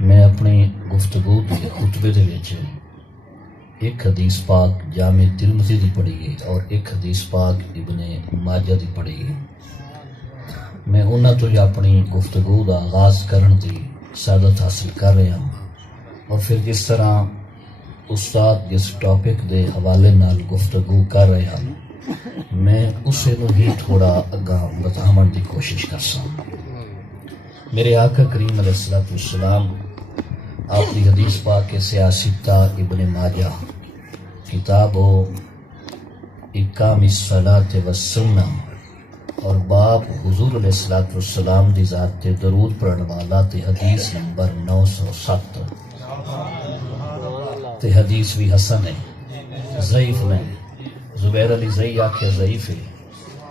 میں اپنی گفتگو کے خطبے دے وچ ایک حدیث پاک جامع ترمذی دی پڑھی ہے اور ایک حدیث پاک ابن ماجہ دی پڑھی ہے۔ میں انہاں تو اپنی گفتگو دا آغاز کرن دی سعادت حاصل کر رہا ہوں، اور پھر جس طرح استاد جس ٹاپک دے حوالے نال گفتگو کر رہا ہوں میں اسے نو ہی تھوڑا اگاں بتاون دی کوشش کرساں۔ میرے آقا کریم علیہ الصلوۃ والسلام آپ کی حدیث پاک کے سیاستہ ابن ماجہ کتاب و اقام الصلاۃ والسنہ اور باب حضور علیہ الصلوۃ والسلام دی ذات تے درود پڑھن والا تے حدیث نمبر 907 تے حدیث بھی حسن ہے، ضعیف نہیں۔ زبیر علی زئی آکھے ضعیف ہے،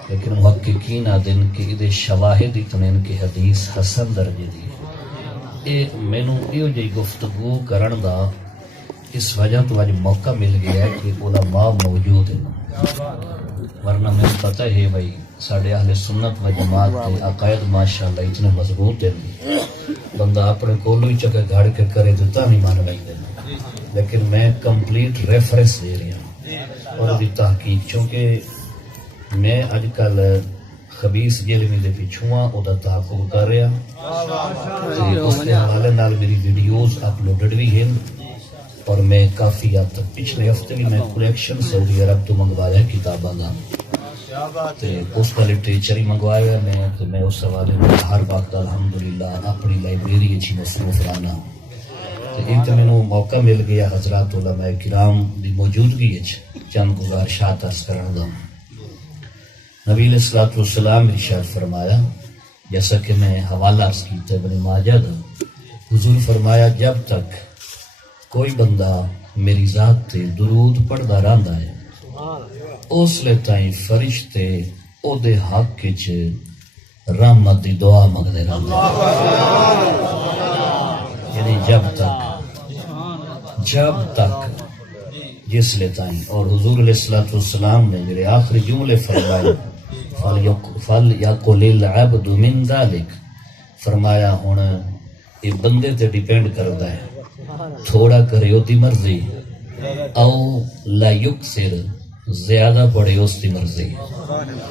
لیکن محققین آدن کہ ادھے شواہد اتنے ان کی حدیث حسن درجے دی۔ مینوں ایو جی گفتگو کرن دا اس وجہ تو آج موقع مل گیا ہے کہ علماء موجود ہیں، ورنہ مجھے پتہ ہے بھائی ساڑھے اہل سنت و جماعت کے عقائد ماشاءاللہ اتنے مضبوط ہیں، بندہ اپنے کولو ہی چکے گھاڑ کے کرے دیتا نہیں مان گئی دیں، لیکن میں کمپلیٹ ریفرنس دے رہی ہوں اور بھی تحقیق، چونکہ میں اج کل خبیث جرمی دے پیچھواں او دا تحقق کر رہا، اس کے حوالے نال میری ویڈیوز اپلوڈڈ بھی ہیں، اور میں کافی حد تک پچھلے ہفتے بھی میں کلیکشن سعودی عرب تو منگوایا ہے کتاباں دا، اس کا لٹریچر ہی منگوایا میں، تو میں اس حوالے میں ہر وقت الحمدللہ اپنی لائبریری اچھی مصروف رہنا۔ ایک تو مینوں موقع مل گیا حضرات علماء کرام دی موجودگی چند گزارشات عرض کرن دا۔ نبی علیہ الصلوۃ والسلام ارشاد فرمایا، جیسا کہ میں حوالہ عرض کیتا ابن ماجہ دا، حضور فرمایا جب تک کوئی بندہ میری ذات تے درود پڑھدا رہندا ہے اس لے تائیں فرشتے او دے حق وچ رحمت دی دعا منگدے رہندے، یعنی جب تک جس لے تائیں۔ اور حضور علیہ الصلوۃ والسلام نے میرے آخری جملے فرمائے فَلْيَقُلِ الْعَبْدُ مِنْ ذَلِكَ، فرمایا ہن یہ بندے تے ڈیپینڈ کردا ہے، تھوڑا کرے او دی مرضی او لا یکثر، زیادہ پڑھے اس دی مرضی۔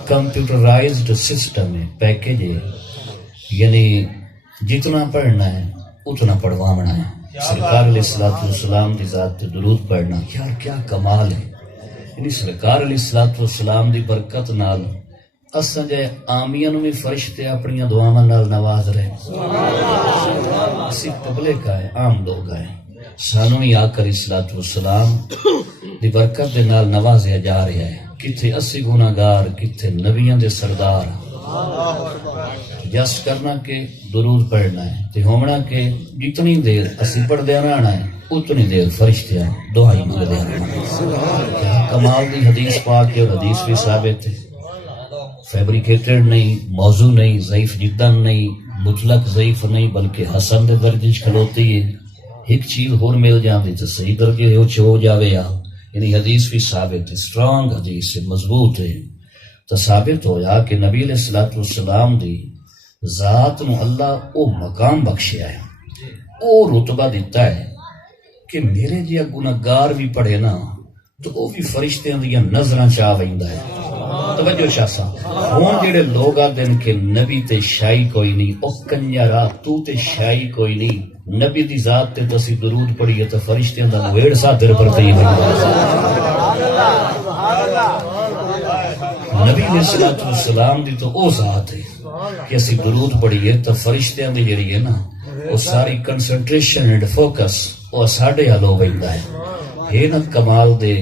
کمپیوٹرائزڈ سسٹم ہے، پیکج ہے، یعنی جتنا پڑھنا ہے اتنا پڑھوانا ہے۔ سرکار علیہ الصلوۃ والسلام دی ذات تے درود پڑھنا یار کیا کمال ہے، یعنی سرکار علیہ الصلوۃ والسلام دی برکت نال اساں جے آمیاں نوں بھی فرشتے اپنی دعاواں نال نواز رہے، اسی قبلے کا ہے، عام لوگ ہیں، سانوں ہی آقا علیہ الصلوۃ والسلام دی برکت دے نال نوازیا جا رہا ہے۔ کتھے 80 گناہگار، کتھے نبیاں دے سردار۔ جس کرنا کہ درود پڑھنا ہے تے ہونا کہ جتنی دیر اسی پڑھدے رہنا ہے اتنی دیر فرشتیاں دعائیں منگدے رہنا۔ کمال دی حدیث پاک اور حدیث بھی ثابت ہے، فیبریکیٹڈ نہیں، موضوع نہیں، ضعیف جدا نہیں، مطلق ضعیف نہیں، بلکہ حسن دے درجے کھلوتی ہے۔ ایک چیز اور مل جاندی تو صحیح درجے ہو جاوے، یعنی حدیث بھی ثابت ہے، سٹرانگ حدیث ہے، مضبوط ہے۔ تو ثابت ہویا کہ نبی علیہ الصلوۃ والسلام دی ذات نو اللہ او مقام بخشیا ہے، او رتبہ دیتا ہے کہ میرے جیا گناہگار بھی پڑھے نا تو او بھی فرشتیاں دیاں نظراں چاہ ویندا ہے۔ توجہ شاسا ہون جڑے لوگ آدن کہ نبی تے شائی کوئی نہیں، او کنجرا تو تے شائی کوئی نہیں، نبی دی ذات تے تسی درود پڑھیے تو فرشتیاں دا مویڑ سا تیرے پر تئی نبی علیہ الصلوۃ والسلام دی تو او ذات ہے کہ اسی درود پڑھیے تو فرشتیاں دی جڑی ہے نا وہ ساری کنسنٹریشن اینڈ فوکس وہ ساڑھے حلو ویندا ہے نا کمال دے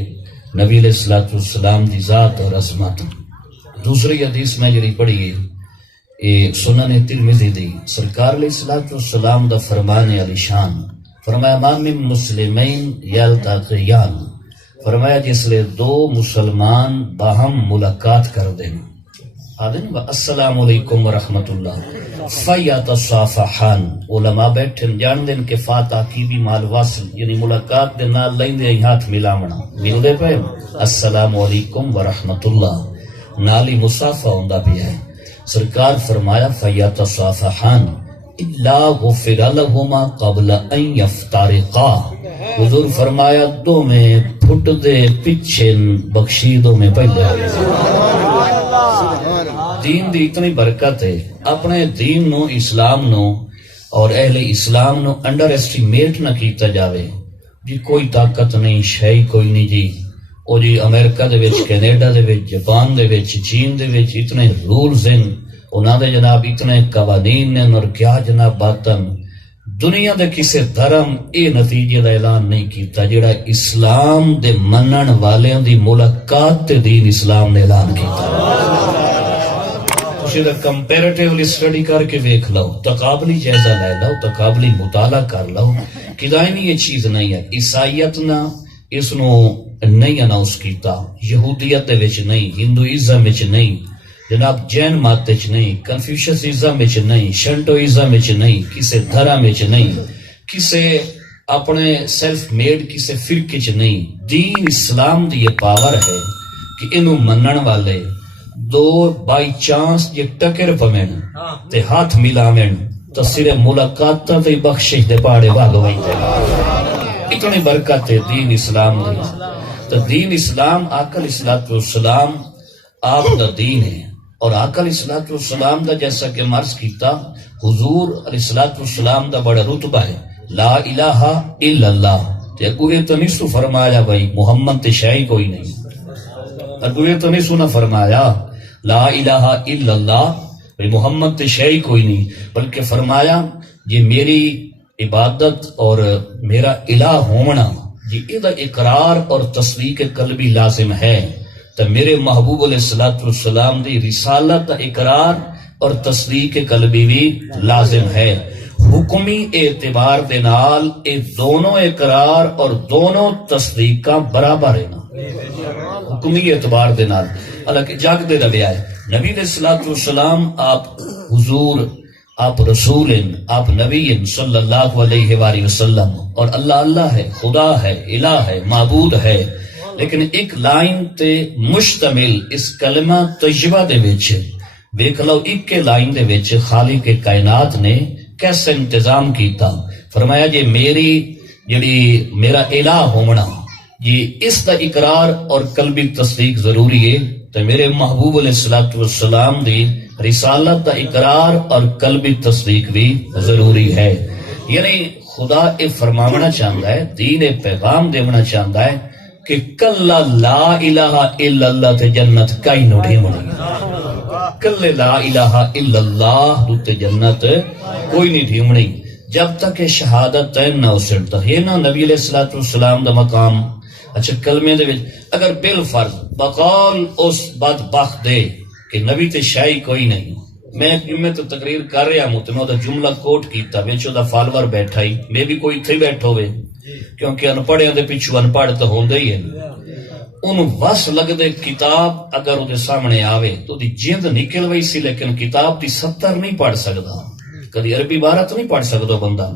نبی علیہ الصلوۃ والسلام دی ذات اور عظمت۔ دوسری حدیث میں جڑی پڑھی ہے سنن ترمذی دی، سرکار علیہ الصلوۃ والسلام دا فرمان علی شان، فرمایا ما من مسلمین یلتقیان، فرمایا جس لئے دو مسلمان باہم ملاقات کر دیں، آدھیں السلام علیکم ورحمت اللہ، فیتصافحان، علماء بیٹھیں جان دیں کہ فاتح کی بھی مال واصل، یعنی ملاقات دے نال لیں دے ہاتھ ملاونا، مل دے پہ السلام علیکم ورحمت اللہ، نالی مصافہ ہوندہ بھی ہے۔ سرکار فرمایا فیتصافحان، الا غفر لهما قبل ان يفترقا. حضور فرمایا دو میں پھٹ دے پیچھے بخشیدوں میں پہلے. دین دی اتنی برکت ہے. اپنے دین نو اسلام نو اور اہل اسلام نو انڈر ایسٹیمیٹ نہ کیتا جاوے. جی کوئی طاقت نہیں، شے کوئی نہیں جی. او جی امریکہ دے وچ، کینیڈا دے وچ، جاپان دے وچ، چین دے وچ اتنے رولز ہیں، انہاں دے جناب اتنے قوانین ہیں، اور کیا جناب باتن. دنیا دے کسے دھرم اے نتیجے دا اعلان نہیں کیتا جڑا اسلام دے منن والیاں دی ملاقات تے دین اسلام نے اعلان کیتا. تسی دا کمپیریٹیولی اسٹڈی کر کے ویکھ لو، تقابلی جائزہ لے لو، تقابلی مطالعہ کر لو. کدائیں یہ چیز نہیں ہے. عیسائیت نہ اس نو نہیں اناؤنس کیتا، یہودیت دے وچ نہیں، ہندوازم وچ نہیں، جناب جین مات وچ نہیں، کنفیوشسزم وچ نہیں، شنٹوازم وچ نہیں، کسے دھرم وچ نہیں، کسے اپنے سیلف میڈ کسے فرقے وچ نہیں. دین اسلام دی یہ پاور ہے کہ انو منن والے دو بائی چانس جے ٹکر پوین تے ہاتھ ملاوین تو صرف ملاقاتاں تے بخشش دے پاڑے واگوئی تے. اتنی برکت ہے دین اسلام دی. تو دین اسلام آقا علیہ الصلوۃ والسلام آپ دا دین ہے. اور آقا علیہ الصلوۃ والسلام دا جیسا کہ مرض کیتا، حضور علیہ الصلوۃ والسلام دا بڑا رتبہ ہے لا الہ الا اللہ. تے اگو یہ تو نہیں سو فرمایا بھائی محمد تے شاہی کوئی نہیں. اگو یہ تو نہیں سو نہ فرمایا لا الہ الا اللہ بھائی محمد تے شاہی کوئی نہیں، بلکہ فرمایا یہ میری عبادت اور میرا الہ ہونا یہ ادھا اقرار اور تصدیق قلبی لازم ہے. تو میرے محبوب علیہ الصلوۃ والسلام دی رسالت دا اقرار اور تصدیق قلبی بھی لازم ہے. حکمی اعتبار دے نال اے دونوں اقرار اور دونوں تصدیقاں برابر ہیں. حکمی اعتبار دے نال حالانکہ جاگ دے رویا ہے. نبی علیہ الصلوۃ والسلام آپ حضور، آپ رسول، آپ نبی صلی اللہ علیہ وآلہ وسلم، اور اللہ اللہ ہے، خدا ہے، الہ ہے، معبود ہے. لیکن ایک لائن تے مشتمل اس کلمہ طیبہ دے وچ ویکھ لو، ایک کے لائن دے وچ خالق کائنات نے کیسے انتظام کیتا. فرمایا جی میری جڑی میرا الہ ہونا یہ اس دا اقرار اور قلبی تصدیق ضروری ہے، تو میرے محبوب علیہ الصلوۃ والسلام دی رسالت دا اقرار اور قلبی تصدیق بھی ضروری ہے. یعنی خدا اے فرمانا چاہتا ہے، دین اے پیغام دینا چاہتا ہے کہ کلا لا الہ الا اللہ تے جنت کئی نوڑی مڑی. کل لا الہ الا اللہ تے جنت کوئی نہیں ڈھیمڑی جب تک کہ شہادت تین نہ اسڑتا ہے نا. نبی علیہ الصلوۃ والسلام دا مقام اچھا کلمے دے وچ اگر بالفرض بقول اس بدبخت دے کہ نبی تے شاہی کوئی نہیں. میں جمعے تو تقریر کر رہا ہوں تو دا جملہ کوٹ کیتا وچ دا فالوور بیٹھا ہی میں بھی کوئی تھے بیٹھو ہوئے کیونکہ انپڑھیاں دے پیچھے انپڑھ تو ہوندے ہی ہے. انہوں وس لگ دے کتاب اگر وہ سامنے آوے تو دی جند نکل وئی سی لیکن کتاب دی 70 نہیں پڑھ سکتا، کدی عربی عبارت نہیں پڑھ سکتا بندہ.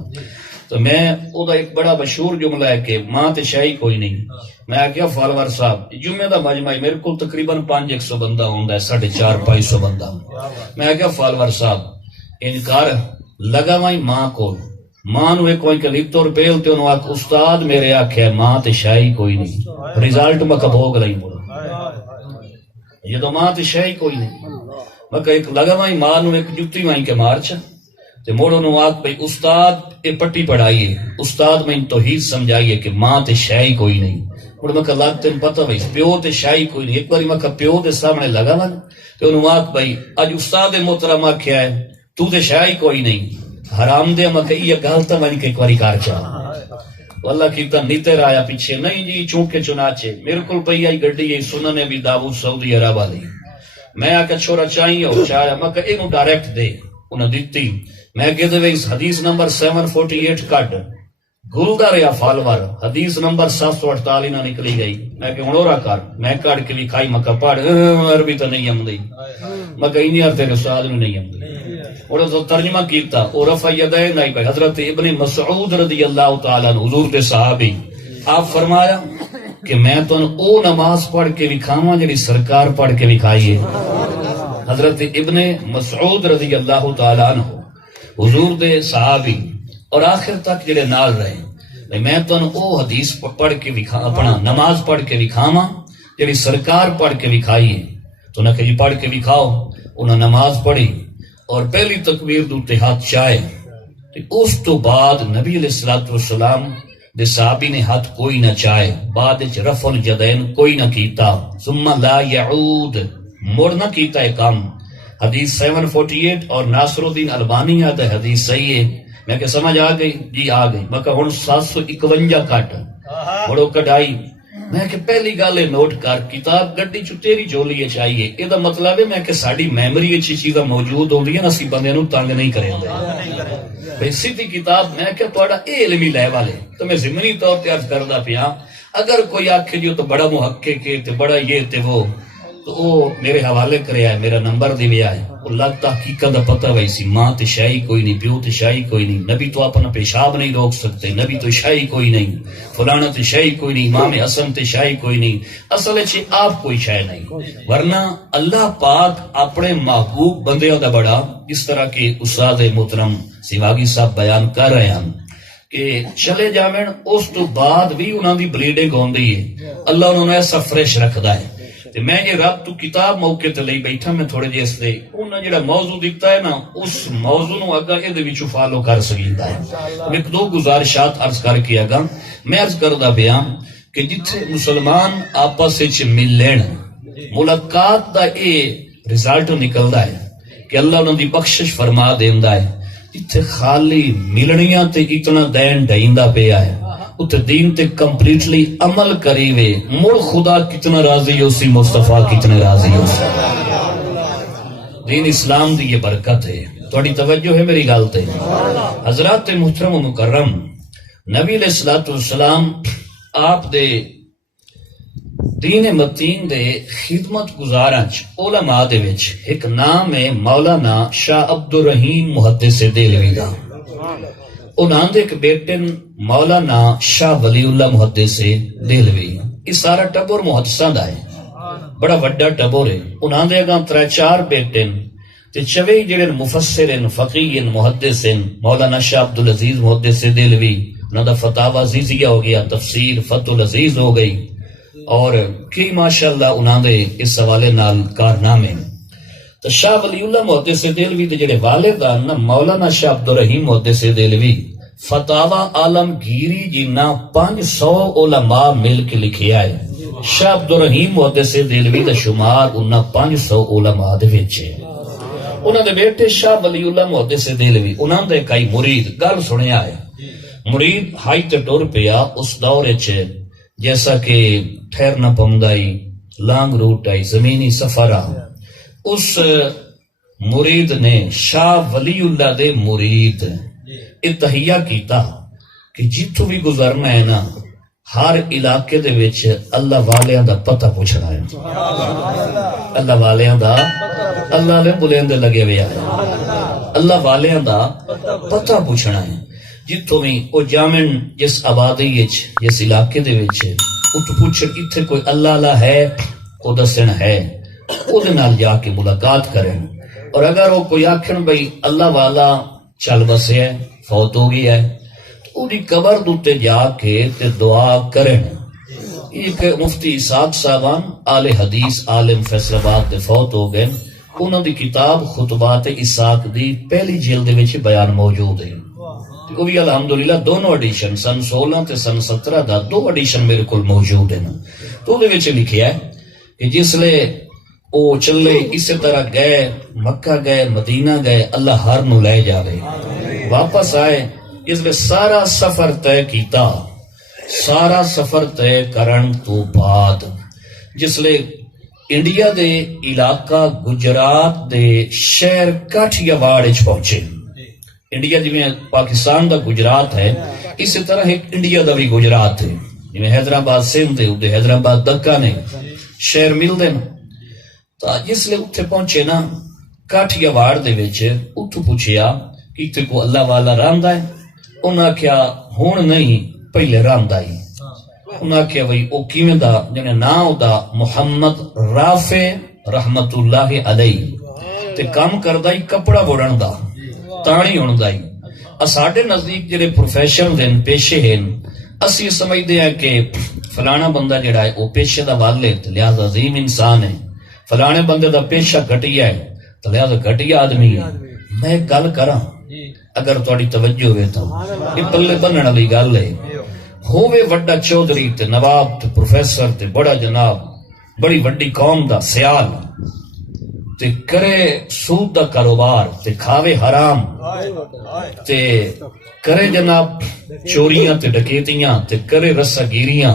تو میں او دا ایک بڑا مشہور جملہ ہے کہ ماں تے شاہی کوئی نہیں. میں آگیا فالوور صاحب جمعے دا مجمع میرے کو تقریباً 500 بندہ ہوندا ہے، 450 بندہ. میں آگیا فالوور صاحب انکار لگا وائی ماں کو، ماں نو ایک کوئی کہ لیتور پیل تے انہوں آکھ استاد میرے آکھے ماں تے شاہی کوئی نہیں. ریزالٹ میں کب ہوگ لئی مڑا یہ تو ماں تے شاہی کوئی نہیں. میں کہ ایک لگا وائی ماں نو ایک جتی وائی کے مارچا تے موڑو نو آکھ بھئی استاد اے پٹی پڑھائیے، استاد میں توحید سمجھائیے کہ ماں تے شاہی کوئی نہیں. موڑو میں کہ اللہ تین پتہ بھئی پیو تے شاہی کوئی نہیں. ایک باری میں کہ پیو تے سامنے لگا وا تے انہوں آکھ بھئی اج استاد محترم آکھیا ہے تو تے شاہی کوئی نہیں. حرام دے میں کہ یہ گالتا ونی کہ ایک باری کار چاہ اللہ کیتا نیتے رایا پیچھے نہیں جی چونکہ چنانچہ میرے کل پئی آئی گڈی یہ سنن ابی داؤد سعودی عرب والی. میں آکا چھوڑا چاہیے ہو چاہیا میں کہ انہوں ڈائریکٹ دے انہوں دیتی. میں کہتے ہوئے اس حدیث نمبر 748 کٹ گلدہ ریا فالور حدیث نمبر 748 نہ نکلی گئی. میں کہ انہوں کر میں کٹ کے بھی کھائی مکہ پڑھ عربی تو نہیں ہم دی میں کہ انہی اور تیرے استاد میں نہیں ہم دی. اور تو ترجمہ کیتا اور رفع یدین نہیں پہ حضرت ابن مسعود رضی اللہ تعالیٰ عنہ حضور دے صحابی آپ فرمایا کہ میں تو او نماز پڑھ کے بھی کھاواں جڑی سرکار پڑھ کے بھی کھائیے. حضرت ابن مسعود رضی اللہ تعالیٰ عنہ حضور دے صحابی اور آخر تک جڑے نال رہے. میں تمہیں او حدیث پڑھ کے وکھا اپنا نماز پڑھ کے وکھاواں جڑی سرکار پڑھ کے وکھائی ہے. تو نہ کہ جی پڑھ کے وکھاؤ. انہاں نماز پڑھی اور پہلی تکبیر دوتے ہاتھ چائے. اس تو بعد نبی علیہ الصلوۃ والسلام دے صحابی نے ہاتھ کوئی نہ چائے. بعد وچ رفع الجدین کوئی نہ کیتا. ثم لا يعود مڑ نہ کیتا ہے کام. حدیث 748 اور ناصر الدین البانی ہے حدیث صحیح ہے. میں کہ سمجھ آ گئی جی آ گئی. میں کہ ہن 751 کٹ بڑو کٹائی. میں کہ پہلی گل نوٹ کر کتاب گڈی چ تیری جولی چاہیے. یہ مطلب ہے میں کہ ساری میموری چیزاں موجود ہوندی ہیں اسی بندے نو تنگ نہیں کرے بھئی سیدھی کتاب. میں کہ تھوڑا اے علمی لے والے تو میں ضمنی طور پہ عرض کردا پیا. اگر کوئی آکھے جو تو بڑا محقق ہے تے بڑا یہ تے وہ تو وہ میرے حوالے کرے ہے. میرا نمبر دیا ہے. اللہ تحقیقت دا پتہ وہی سی. ماں تے شاہی کوئی نہیں, پیو تے شاہی کوئی نہیں. نبی تو اپنا پیشاب نہیں روک سکتے. نبی تو شاہی کوئی نہیں. فلانا تے شاہی کوئی نہیں. امام حسن تے شاہی کوئی نہیں. اصل وچ آپ کوئی شاہ نہیں. ورنہ اللہ پاک اپنے محبوب بندیاں دا بڑا اس طرح کے استاد محترم سیواگی صاحب بیان کر رہے ہیں کہ چلے جاویں اس تو بعد بھی انہاں دی بلیڈنگ ہوندی ہے. اللہ انہوں نے ایسا فریش رکھدا ہے. تے میں یہ رب تو کتاب موقع تے لئی بیٹھا. میں تھوڑے جے اس لے انہاں جڑا موضوع دیتا ہے نا اس موضوع نو اگا اے دے وچوں فالو کر سکیندا ہے. ایک دو گزارشات عرض کر کے اگا میں عرض کردا پیا کہ جتھے مسلمان آپس وچ ملن ملاقات دا اے رزلٹ نکلدا ہے کہ اللہ انہاں دی بخشش فرما دیندا ہے. جتھے خالی ملنیاں تے اتنا دین ڈھیندا پیا ہے اتنے دین تے کمپلیٹلی عمل کری وے مڑ خدا کتنا راضی ہو سی, مصطفیٰ کتنے راضی ہو سی. دین اسلام دی یہ برکت ہے. تھوڑی توجہ ہے میری گل تے. حضرات محترم و مکرم نبی علیہ الصلوۃ والسلام آپ دے دین متین دے خدمت گزاراں چ علماء دے وچ ایک نام ہے مولانا شاہ عبد الرحیم محدث دہلوی دا. انہاں دے ایک بیٹے مولانا شاہ ولی اللہ محدث دہلوی. یہ سارا ٹبر محدثاں دا ہے, بڑا وڈا ٹبر ہے. انہاں دے اگاں 3-4 بیٹے تے 24 جڑے مفسر فقیہ محدث مولانا شاہ عبد العزیز محدث دہلوی. انہاں دا فتاوی عزیزیہ ہو گیا, تفسیر فتح العزیز ہو گئی اور کی ماشاءاللہ انہاں دے اس حوالے نال کارنامے. تو شاہ ولی اللہ محدث دہلوی دے جڑے والدان مولانا شاہ عبد الرحیم محدث دہلوی فتاوی عالمگیری جنہ 500 علماء مل کے لکھیا ہے. شاہ عبد الرحیم محدث دہلوی دا شمار انہاں 500 علماء دے وچ ہے. انہاں دے بیٹے شاہ ولی اللہ محدث دہلوی انہاں دے کئی مرید گل سنیا ہے. مرید ہائی تے ٹر پیا اس دور وچ جیسا کہ ٹھہرنا پوندائی, لانگ روٹ آئی, زمینی سفر آ. اس مرید نے شاہ ولی اللہ دے مرید اتحیہ کیتا کہ جتوں بھی گزرنا ہے نا ہر علاقے دے وچ اللہ والیاں دا پتہ پوچھنا ہے. اللہ والیاں دا اللہ نے بلند لگے ہوئے ہے. اللہ والیاں دا پتہ پوچھنا ہے. جتوں بھی او جامن جس آبادی وچ جس علاقے دے وچ اُت پوچھن اتھے کوئی اللہ اللہ ہے او دسن ہے او دے نال جا کے ملاقات کرن. اور اگر وہ کوئی آکھن بھئی اللہ والا چل بسے ہے فوت ہو گیا ہے تو اُدی قبر دوتے جا کے تے دعا کرن. ایک مفتی اسحاق صاحبان آل حدیث عالم فیصل آباد دے فوت ہو گئے. انہوں دی کتاب خطبات اسحاق دی پہلی جلد وچ بیان موجود ہے. وہ بھی الحمدللہ دونوں ایڈیشن سن 16 تے سن 17 دا 2 ایڈیشن میرے کول موجود ہیں. تو دے وچ لکھیا ہے کہ جس لے او چلے اسی طرح گئے مکہ گئے مدینہ گئے اللہ ہر نو لے جا رہے واپس آئے. اس لے سارا سفر طے کیتا. سارا سفر طے کرن تو بعد جس لے انڈیا دے علاقہ گجرات دے شہر کاٹھیاواڑ وچ پہنچے. انڈیا جی میں پاکستان دا گجرات ہے اسی طرح ایک انڈیا دا بھی گجرات ہے. جی حیدرآباد سندھ دے حیدرآباد دکا نے شہر مل دے. تو جس لے اتھے پہنچے نا کاٹھیاواڑ دے وچ اتھو پوچھیا کہ تے کو اللہ والا راندا ہے. انہاں کیا ہون نہیں پہلے راندا ہی. انہاں کیا بھئی او کیویں دا جنے نام دا محمد رافع رحمت اللہ علیہ تے کام کردا ہی کپڑا بڑن دا. تانی ہون دائی ساڈے نزدیک جڑے پروفیشن دین پیشے ہیں اسی سمجھدے ہیں کہ فلانا بندہ جڑا ہے وہ پیشے دا والد لہذا عظیم انسان ہے، فلانے بندے دا پیشہ گھٹیا ہے تو لہذا گھٹیا آدمی ہے۔ میں ایک گل کراں اگر تہاڈی توجہ ہوئے تو یہ پلے بننے والی گل ہے، ہووے وڈا چودھری تے نواب تے پروفیسر تے بڑا جناب بڑی وڈی قوم دا سیال تے کرے سود دا کاروبار تے کھاوے حرام تے کرے جناب چوریاں تے ڈکیتیاں تے کرے رسا گیریاں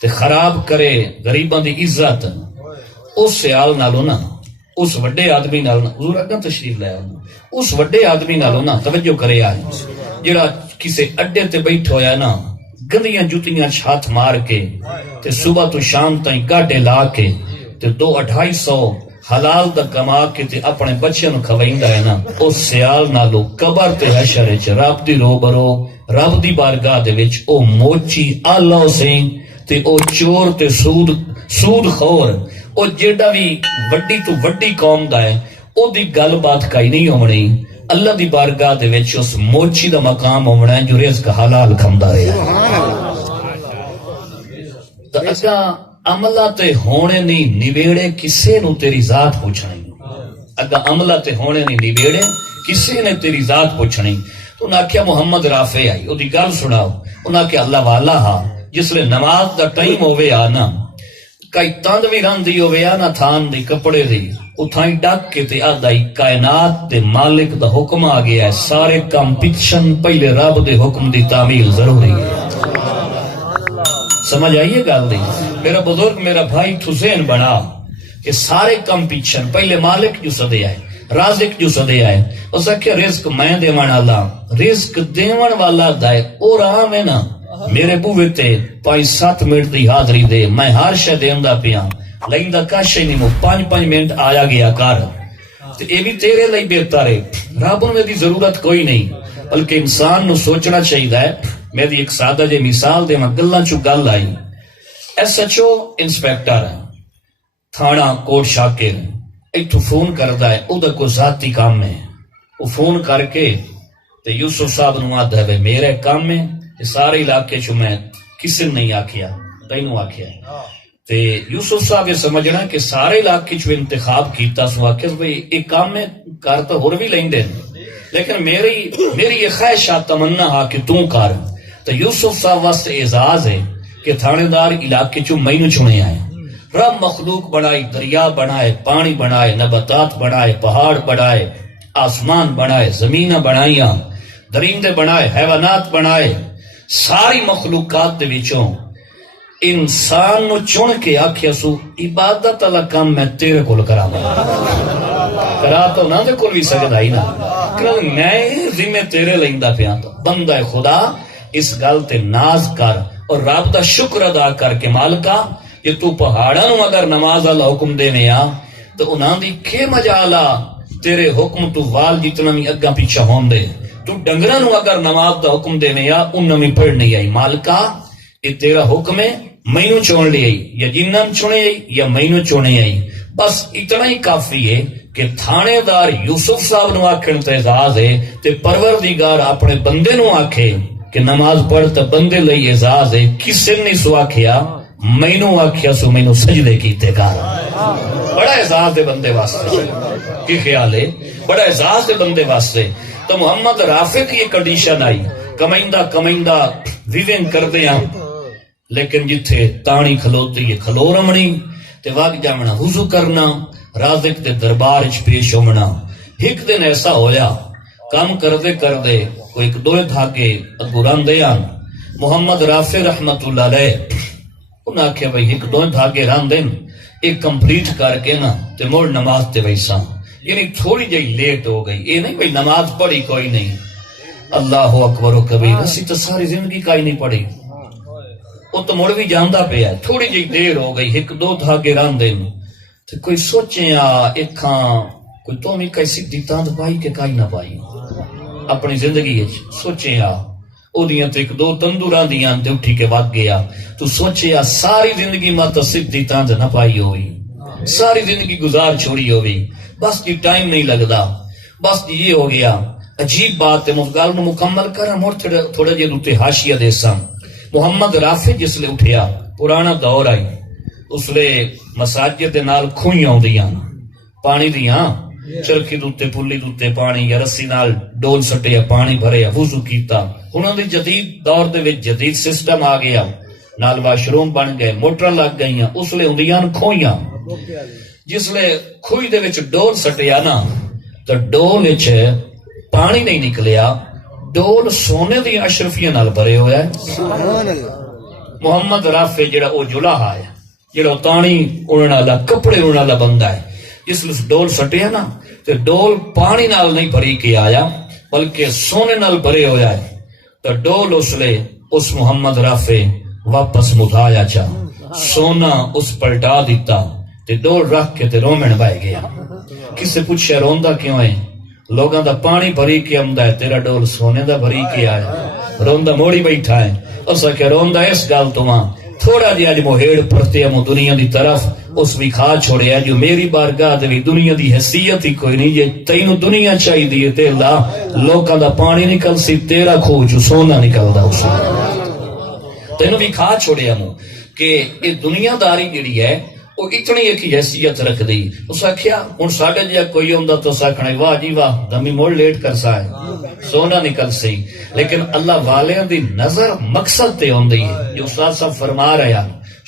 تے خراب کرے غریباں دی عزت، اس سیال نالوں نا اس وڈے آدمی نالوں نا حضور اگاں تشریف لے آؤ، اس وڈے آدمی نالوں نا توجہ کرے آئے جڑا کسے اڈے تے بیٹھ ہویا نا گندیاں جوتیاں چھات مار کے تے صبح تو شام تائیں گاڈے لا کے تے 200-250 حلال دا کما کے تے اپنے بچیاں نوں کھوائندا ہے نا، اس سیال نالو قبر تے حشر وچ رب دی روبرو رب دی بارگاہ دے وچ او موچی اللہ سین تے او چور تے سود خور او جیڑا بھی وڈی تو وڈی قوم دا ہے او دی گل بات کئی نہیں ہونی، اللہ دی بارگاہ دے وچ اس موچی دا مقام ہونا ہے جو رزق حلال کھمدا رہے۔ تو اگا عملہ تے ہونے نہیں نویڑے کسے نو تیری ذات پوچھنی، اگا عملہ تے ہونے نہیں نویڑے کسے نے تیری ذات پوچھنی۔ تو انہاں کیا محمد رافع آئی او دی گل سناؤ، انہاں کیا اللہ والا ہا جس لئے نماز دا ٹائم ہوئے آنا کئی تاند بھی رن دی ہوئے آنا تھان دی کپڑے دی اتھائیں ڈاک کے تے آدھائی کائنات دے مالک دا حکم آ گیا ہے سارے کام پچھن پہلے رب دے حکم دی تعمیل ضروری ہے۔ سمجھ آئیے گل دی میرا بزرگ میرا بھائی تو ذہن بنا کہ سارے کم پیچھن پہلے مالک جو سدے آئے رازق جو سدے آئے اس کہ رزق میں دیوان اللہ رزق دیوان والا دائے اور آم ہے نا میرے بوے تے 5-7 منٹ دی حاضری دے میں ہر شے دیندہ پیاں لائندہ کاشے نہیں مو 5 منٹ آیا گیا کار تو یہ بھی تیرے لئی بہتر ہے رابوں میں دی ضرورت کوئی نہیں بلکہ انسان نو سوچنا چاہیے ہے۔ میں دی ایک سادہ جے مثال دے میں گلاں چو گل آئی SHO انسپیکٹر ہے تھانہ کوٹ شاکر ایک تو فون کردہ ہے او دا کو ذاتی کام میں وہ فون کر کے تے یوسف صاحب نو آدھا ہے میرے کام میں سارے علاقے چو میں کسی نہیں آکھیا تینوں آکھیا تے یوسف صاحب یہ سمجھنا کہ سارے علاقے چو انتخاب کیتا سو آکھیا بھئی ایک کام میں کرتا ہور بھی لیں دیں لیکن میری یہ خواہشات تمنا ہا کہ توں کر تو یوسف صاحب واسطے اعزاز ہے کہ تھانے دار علاقے چو مینو چنے آئے رب مخلوق بنائے دریا بنائے پانی بنائے نباتات بنائے پہاڑ بنائے آسمان بنائے زمینہ بنائیاں درندے بنائے حیوانات بنائے ساری مخلوقات دے وچوں انسان نو چن کے آکھیا سو عبادت والا کام میں تیرے کول کراواں کرا تو نہ دے کول بھی سکدا ہی نہ کہ میں ذمہ تیرے لیندا پیاں تو بندہ خدا اس گل تے ناز کر اور رب دا شکر ادا کر کے مالکا کہ تو پہاڑاں نو اگر نماز والا حکم دیویں آ تو انہاں دی کی مجالا تیرے حکم تو وال جتنا بھی اگا پیچھے ہوندے تو ڈنگراں نو اگر نماز دا حکم دیویں آ انہاں میں پڑھنی آئی مالکا یہ تیرا حکم ہے مینو چون لی آئی یا جنہاں چونے آئی یا مینو چونے آئی بس اتنا ہی کافی ہے کہ تھانے دار یوسف صاحب نو آکھن تے اعزاز ہے تے پروردگار اپنے بندے نو آکھے کہ نماز پڑھ تے بندے لئی اعزاز ہے کسی نے سو آکھیا مینو آکھیا سو مینو سجدے کیتے کار بڑا اعزاز دے بندے واسطے کی خیال ہے بڑا اعزاز دے بندے واسطے تو محمد رافع کی یہ کنڈیشن آئی کمائندہ ویونگ کر دیا لیکن جتھے تانی کھلوتی ہے کھلو رمنی تے واگ جامنا وضو کرنا رازق دے دربار اچ پیش ہومنا ایک دن ایسا ہویا کام کردے کوئی 2 دھاگے اگوران دیان محمد رافع رحمت اللہ علیہ انہاں آکھیا بھئی 1-2 دھاگے ران دین ایک کمپلیٹ کر کے نا تے موڑ نماز تے ویسا یعنی تھوڑی جائی لیٹ ہو گئی یہ نہیں بھئی نماز پڑھی کوئی نہیں اللہ اکبر و کبیر اسی تو ساری زندگی کائی نہیں پڑھی وہ تو مڑ بھی جاندہ پہ ہے تھوڑی جی دیر ہو گئی 1-2 دھاگے ران دین تو کوئی سوچیں ایک کوئی تو میں کیسی دیتاند پائی کہ کائی نہ پائی اپنی زندگی سوچیں او دیاں تو 1-2 تندوران دیاں تے اٹھی کے وقت گیا تو سوچیں ساری زندگی ماں تصف دیتاند نہ پائی ہوئی ساری زندگی گزار چھوڑی ہوئی بس جی ٹائم نہیں لگدا بس جی یہ ہو گیا عجیب بات ہے، مفگال نو مکمل کر ہم اور تھوڑا جے دوتے حاشیہ دے سام. محمد رافع جس لے اٹھیا، پرانا دور آئی، اس لے مساجد دے نال کھوئیاں ہوندیاں پانی دیاں، چرخی دوتے پلی دوتے پانی یا رسی نال ڈول سٹیا پانی بھرے وضو کیتا. انہوں نے جدید دور دے وچ جدید سسٹم آ گیا، نال واش روم بن گئے، موٹر لگ گئیاں، اس لے ہوندیاں کھوئیاں. جس لے کھوئی دے وچ ڈول سٹیا نا تو ڈول وچ پانی نہیں نکلیا، ڈول سونے دی اشرفیاں نال بھرے ہویا ہے. محمد رافع جڑا او جلاح ہے، جڑا تانی اڑن والا کپڑے اڑن والا بندہ ہے، جس لے ڈول سٹیا نا تے ڈول پانی نال نہیں بھری کے آیا بلکہ سونے نال بھرے ہویا ہے. تو ڈول اس لے اس محمد رافع واپس مدھایا چا، سونا اس پلٹا دیتا تے ڈول رکھ کے تے رومن بہ گیا. کسے پوچھا روندا کیوں ہے؟ لوگاں دا پانی بھری کے آمدا ہے، تیرا ڈول سونے دا بھری کے آیا. روندا موڑی بیٹھا ہے. اسا کہ روندا اس گل تو ماں تھوڑا جہا جو ہیڑ پرتے ہم دنیا دی طرف اس بھی کھا چھوڑیا جو میری بارگاہ دے دنیا دی حیثیت ہی کوئی نہیں. جے تینوں دنیا چاہی دی تے لا لوکاں دا پانی نکل سی، تیرا کھو جو سونا نکلدا اس تینوں بھی کھا چھوڑیا مو کہ یہ دنیا داری جڑی ہے وہ اتنی ایک حیثیت رکھ دی. اس آخیا ہوں ساڈے جہاں کوئی ہوندا تو آکھنا واہ جی واہ دمی موڑ لیٹ کر سا ہے سونا نکل سی. لیکن اللہ والیاں دی نظر مقصد تے ہوندی ہے. جو استاد صاحب فرما رہا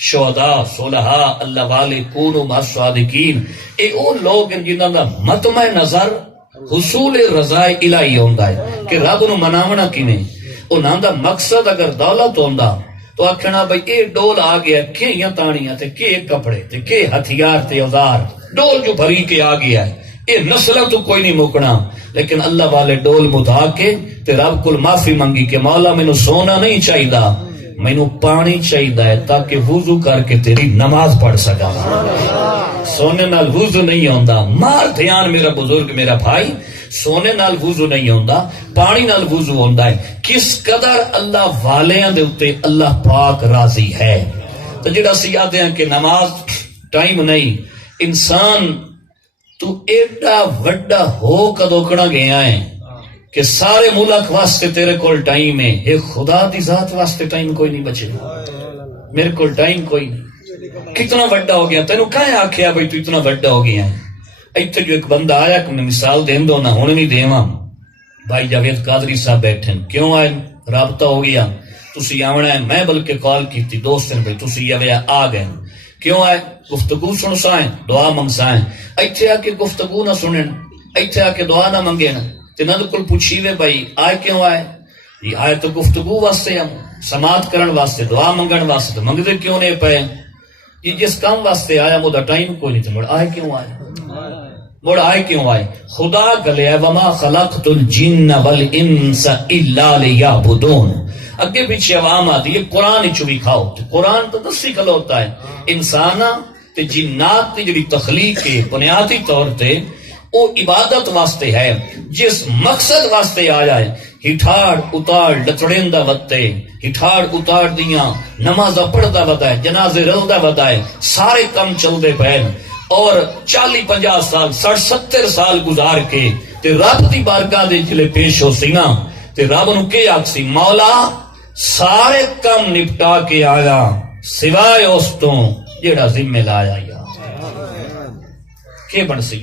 شہداء صلحاء اللہ والے کونوا مع الصادقین، اے او لوگ جنہاں دا مطمع نظر حصول رضا الہی ہوندا ہے کہ رب نو مناونا کیویں. انہاں دا مقصد اگر دولت ہوندا تو آکھنا بھئی اے ڈول آ گیا، کھیاں تانیاں تے کے کپڑے تے کے ہتھیار تے اوزار، ڈول جو بھری کے آ گیا ہے، اے نسل تو کوئی نہیں مکنا. لیکن اللہ والے ڈول مدھا کے تے رب کل معافی منگی کہ مولا مینوں سونا نہیں چاہیدا، مینوں پانی چاہیدا ہے تاکہ وضو کر کے تیری نماز پڑھ سکا. سونے نال وضو نہیں ہوندا. مار دھیان میرا بزرگ میرا بھائی، سونے نال وضو نہیں ہوندا، پانی نال وضو ہوندا ہے. کس قدر اللہ والیاں دے اوتے اللہ پاک راضی ہے. تو جڑا سی آدھے ہیں کہ نماز ٹائم نہیں، انسان تو ایڈا وڈا ہو کدوکڑا گیا ہے کہ سارے ملک واسطے تیرے کول ٹائم ہے، ایک خدا دی ذات واسطے ٹائم کوئی نہیں بچے. میرے کول ٹائم کوئی نہیں. کتنا وڈا ہو گیا، تینوں کہاں آکھیا بھئی تو اتنا وڈا ہو گیا ہے. ایتھے جو ایک بندہ آیا کہ میں مثال دین دو نہ ہن نہیں دیواں. بھائی جاوید قادری صاحب بیٹھے کیوں آئے؟ رابطہ ہو گیا تسی آونا ہے. میں بلکہ کال کیتی دوست نے بھئی تسی آ گئے کیوں آئے؟ گفتگو سن سائیں دعا منگ سائیں. ایتھے آ کے گفتگو نہ سنن، ایتھے آ کے دعا نہ منگن تے نہ کل پوچھی وے بھئی آئے کیوں آئے؟ یہ آئے تو گفتگو واسطے ہم سماعت کرن واسطے دعا منگن واسطے، منگدے کیوں نہیں پے؟ یہ جس کام واسطے آیا مجھے ٹائم کوئی نہیں تھا. مڑ آئے کیوں آئے؟ مڑ آئے کیوں آئے؟ خدا گلے وما خلقت الجن والانس الا لیعبدون. اگے پیچھے عوام آتی ہے قرآن چوی کھاؤ، قرآن تو دسی کھلوتا ہے. انسانا تے جنات تے جڑی تخلیق ہے بنیادی طور تے او عبادت واسطے ہے. جس مقصد واسطے آیا ہے ہٹھاڑ اتار لچڑیندا وتے ہٹھاڑ اتار دیاں نماز پڑھدا ودا ہے، جنازے رلدا ودا ہے، سارے کم چلدے پے اور 40-50 سال 60-70 سال گزار کے تے رب دی بارگاہ دے جلے پیش ہو سی نا تے رب نو کے آکسی مولا سارے کم نپٹا کے آیا سوائے اس تو جیڑا ذمہ لایا یا کے بن سی.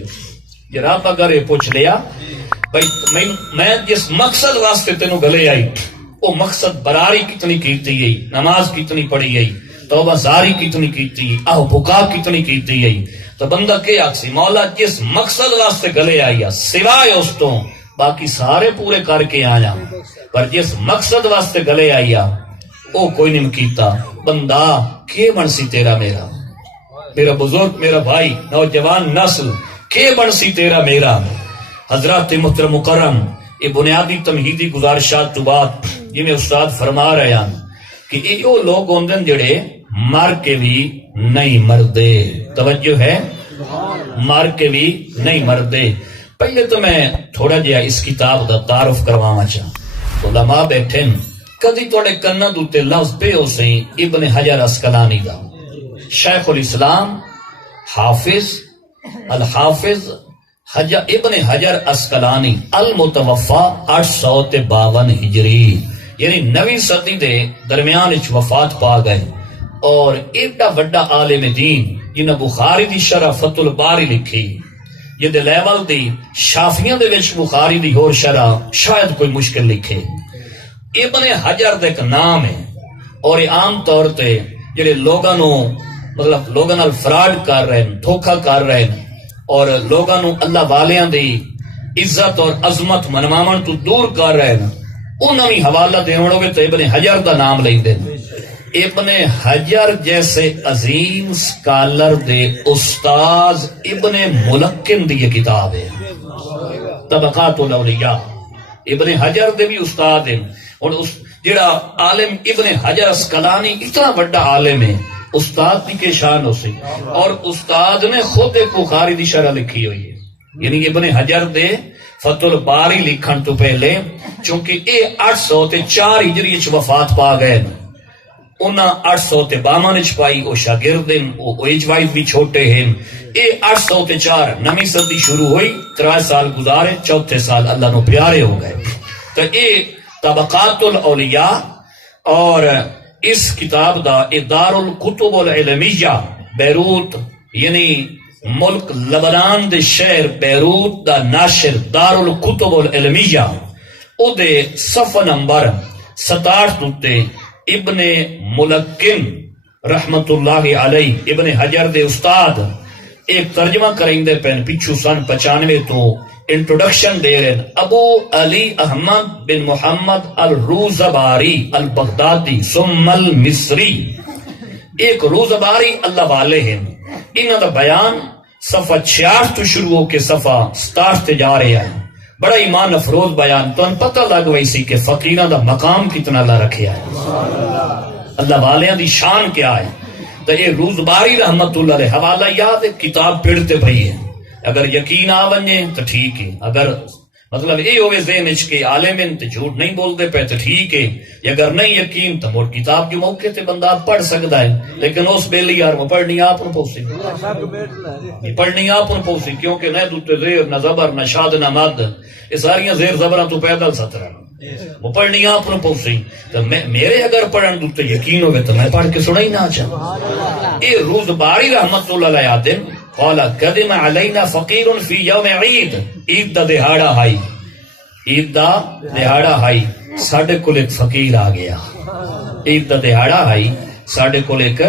جی رب اگر یہ پوچھ لیا بھائی میں جس مقصد واسطے تینوں گلے آئی وہ مقصد براری کتنی کیتی گئی، نماز کتنی پڑھی گئی، توبہ زاری کتنی کیتی گئی، آہ بکا کتنی کیتی گئی. تو بندہ کے آکسی مولا جس مقصد واسطے گلے آئی سوائے اس تو باقی سارے پورے کر کے آیا، پر جس مقصد واسطے گلے آئی وہ کوئی نہیں کیتا. بندہ کے بن سی تیرا میرا میرا بزرگ میرا بھائی نوجوان نسل کے بن سی تیرا میرا. حضرات محترم مکرم یہ بنیادی تمہیدی گزارشات تو بات جی میں استاد فرما رہے ہیں کہ یہ لوگ ہوندن جڑے مر کے بھی نہیں مردے. توجہ ہے، مر کے بھی نہیں مردے. پہلے تو میں تھوڑا جہا اس کتاب کا تعارف کروانا چاہوں. علماء بیٹھے کدی تھوڑے کنا دوتے لفظ پہ ہو سہی ابن حجر عسقلانی دا شیخ الاسلام حافظ الحافظ ابن حجر اسقلانی المتوفا 852 ہجری، یعنی 9ویں صدی دے درمیان وفات پا گئے، اور ایڈا وڈا عالم دین جنہیں بخاری دی شرح فتح الباری لکھی، جہد لیول دی شافیاں دے وچ بخاری دی اور شرح شاید کوئی مشکل لکھے۔ ابن حجر دا ایک نام ہے، اور عام طور تے جڑے لوگاں نو مطلب لوگاں نال فراڈ کر رہے ہیں، دھوکا کر رہے ہیں، اور لوگاں نو اللہ والیاں دی عزت اور عظمت منواون تو دور کر رہے ہیں، انہاں وی حوالہ دیون ہوے تے ابن حجر دا نام لیندے ہیں۔ ابن حجر جیسے عظیم سکالر دے استاذ ابن ملکن دی یہ کتاب ہے طبقات الاولیاء، ابن حجر دے بھی استاد ہیں، اور جڑا عالم ابن حجر اسقلانی اتنا بڑا عالم ہے، استاد دی کے شان ہو سی، اور استاد نے خود بخاری دی شرح لکھی ہوئی ہے، یعنی ابن حجر دے فتح الباری لکھن تو پہلے، چونکہ اے 804 ہجری وچ وفات پا گئے، انہاں 852 وچ پائی، او شاگرد ہیں، او ایج وائز بھی چھوٹے ہیں، اے 804 نویں صدی شروع ہوئی، 3 سال گزارے، 4تھے سال اللہ نو پیارے ہو گئے۔ تو اے طبقات الاولیاء، اور اس کتاب دا اے دار الکتب العلمیہ بیروت، یعنی ملک لبنان دے شہر بیروت دا ناشر دار الکتب العلمیہ، او دے صفحہ نمبر 67 دوتے ابن ملکن رحمت اللہ علیہ ابن حجر دے استاد ایک ترجمہ کریں دے پین پچھو سن 95 تو انٹروڈکشن دے رہے ہیں، ابو علی احمد بن محمد الروزباری البغدادی ثم المصری، ایک روزباری اللہ والے ہیں، انہوں دا بیان صفحہ 66 تو شروع ہو کے صفحہ 67 تے جا رہے ہیں، بڑا ایمان افروز بیان، تو ان پتہ لگ وئی سی کہ فقیرہ دا مقام کتنا اللہ رکھیا ہے، اللہ والیاں دی شان کیا ہے۔ تو یہ روزباری رحمت اللہ علیہ حوالہ یاد ہے، کتاب پڑھتے بھئی ہے، اگر یقین آ ونجے تو ٹھیک ہے، اگر مطلب اے ہوئے ذہن وچ کہ عالم ہیں تو جھوٹ نہیں بولتے پہ تو ٹھیک ہے، اگر نہیں یقین تو موڑ کتاب جو موقع تے بندہ پڑھ سکتا ہے، لیکن اس بیلی یار وہ پڑھنی آپ نہ پوسی، پڑھنی آپ نہ پوسی، کیونکہ نہ دوتے زیر نہ زبر نہ شاد نہ مد، یہ ساریاں زیر زبراں تو پیدل سترن، وہ پڑھنی آپ نہ پوسی، تو میرے اگر پڑھن دوتے یقین ہوئے تو میں پڑھ کے سنا ہی نہ چاہا۔ اے روزباری رحمت اللہ علیہ آدم قال قدم علینا فقیر فی یوم عید، عید دا دہاڑا ہائی، عید دا دہاڑا ہائی، ساڑھے کل ایک فقیر آ گیا، عید دا دہاڑا ہائی، ساڑھے کل ایک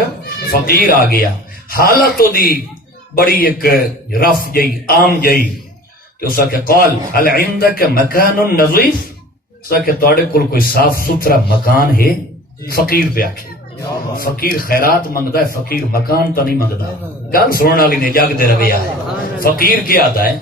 فقیر آ گیا، حالت تو دی بڑی ایک رف جئی عام جئی، تو اسا کہ قال حل عندک مکان نظیف، اسا کہ توڑے کل کوئی صاف ستھرا مکان ہے، فقیر پہ آکھے، فقیر خیرات منگتا ہے، فقیر مکان تو نہیں منگتا، گل سننے والی نے جگ دے رویا ہے، فقیر کیا آتا ہے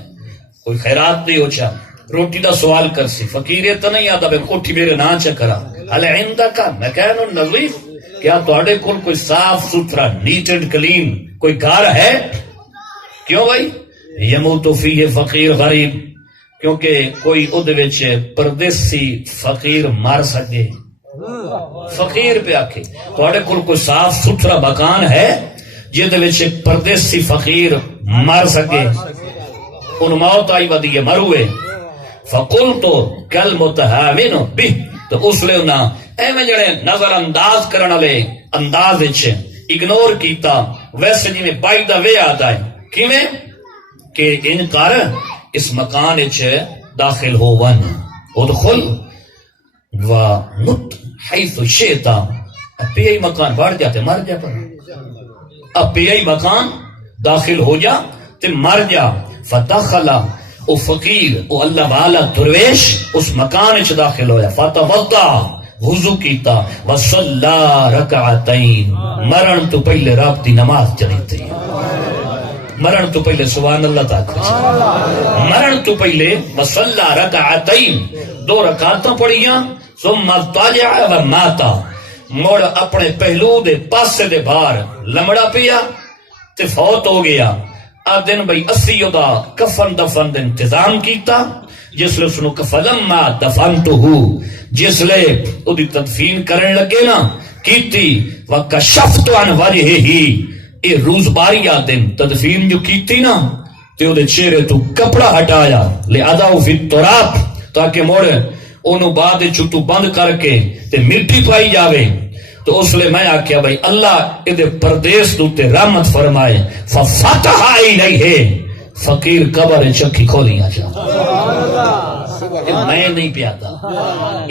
کوئی خیرات نہیں ہوچا، روٹی دا سوال کر سی، فقیر یہ تو نہیں آتا بے کوٹھی میرے نا چکرا، حل عندک مکان نظیف، کیا توڑے کل کوئی صاف ستھرا نیٹ اینڈ کلین کوئی گھر ہے؟ کیوں بھائی؟ یموت فیہ فقیر غریب، کیونکہ کوئی ادھے وچ پردیسی فقیر مار سکے، فقیر پہ آکھے توڑے کل کوئی صاف ستھرا مکان ہے جہدے وچ پردیسی فقیر مر سکے، ان موت آئی ودی مروے، فقلت کل متہاون بہ، تو اس لئے انہاں ایویں جڑے نظر انداز کرن والے انداز وچ اگنور کیتا، ویسے جی میں بائی دا وے آتا ہے، کیویں کہ ان کر اس مکان وچ داخل ہو ون، ادخل ونط حیث شئتا، اب پی مکان بڑھ جاتے مر جا، پر اب پی مکان داخل ہو جا تے مر جا، فتخلا او فقیر او اللہ والا درویش اس مکان وچ داخل ہویا، فتوضا وضو کیتا، وصلی رکعتین، مرن تو پہلے رب دی نماز چڑھی تھی، مرن تو پہلے سبحان اللہ تعالی، مرن تو پہلے وصلی رکعتین، 2 رکعتاں پڑھیاں، ثم اضطجع وماتا، مڑ اپنے پہلو دے پاسے دے باہر لمڑا پیا تے فوت ہو گیا۔ دن بھئی 80 دا کفن دفن دا انتظام کیتا، جس لئے سنو فلما دفنتہو، جس لئے او دی تدفین کرن لگے نا کیتی، وکشفت عن وجہہ ہی، اے روزباری دن تدفین جو کیتی نا تے او دے چہرے تو کپڑا ہٹایا لِأَضَعُ فِي التُّرَابِ تاکہ موڑ انہوں بعد چھتو بند کر کے تے مٹی پائی جاوے. تو اس لئے میں آکیا بھائی اللہ ادھے پردیس دوتے رحمت فرمائے. فَفَتَحَ إِلَيْهِ فقیر قبر چکی کھولیاں جا. میں نہیں پیاتا،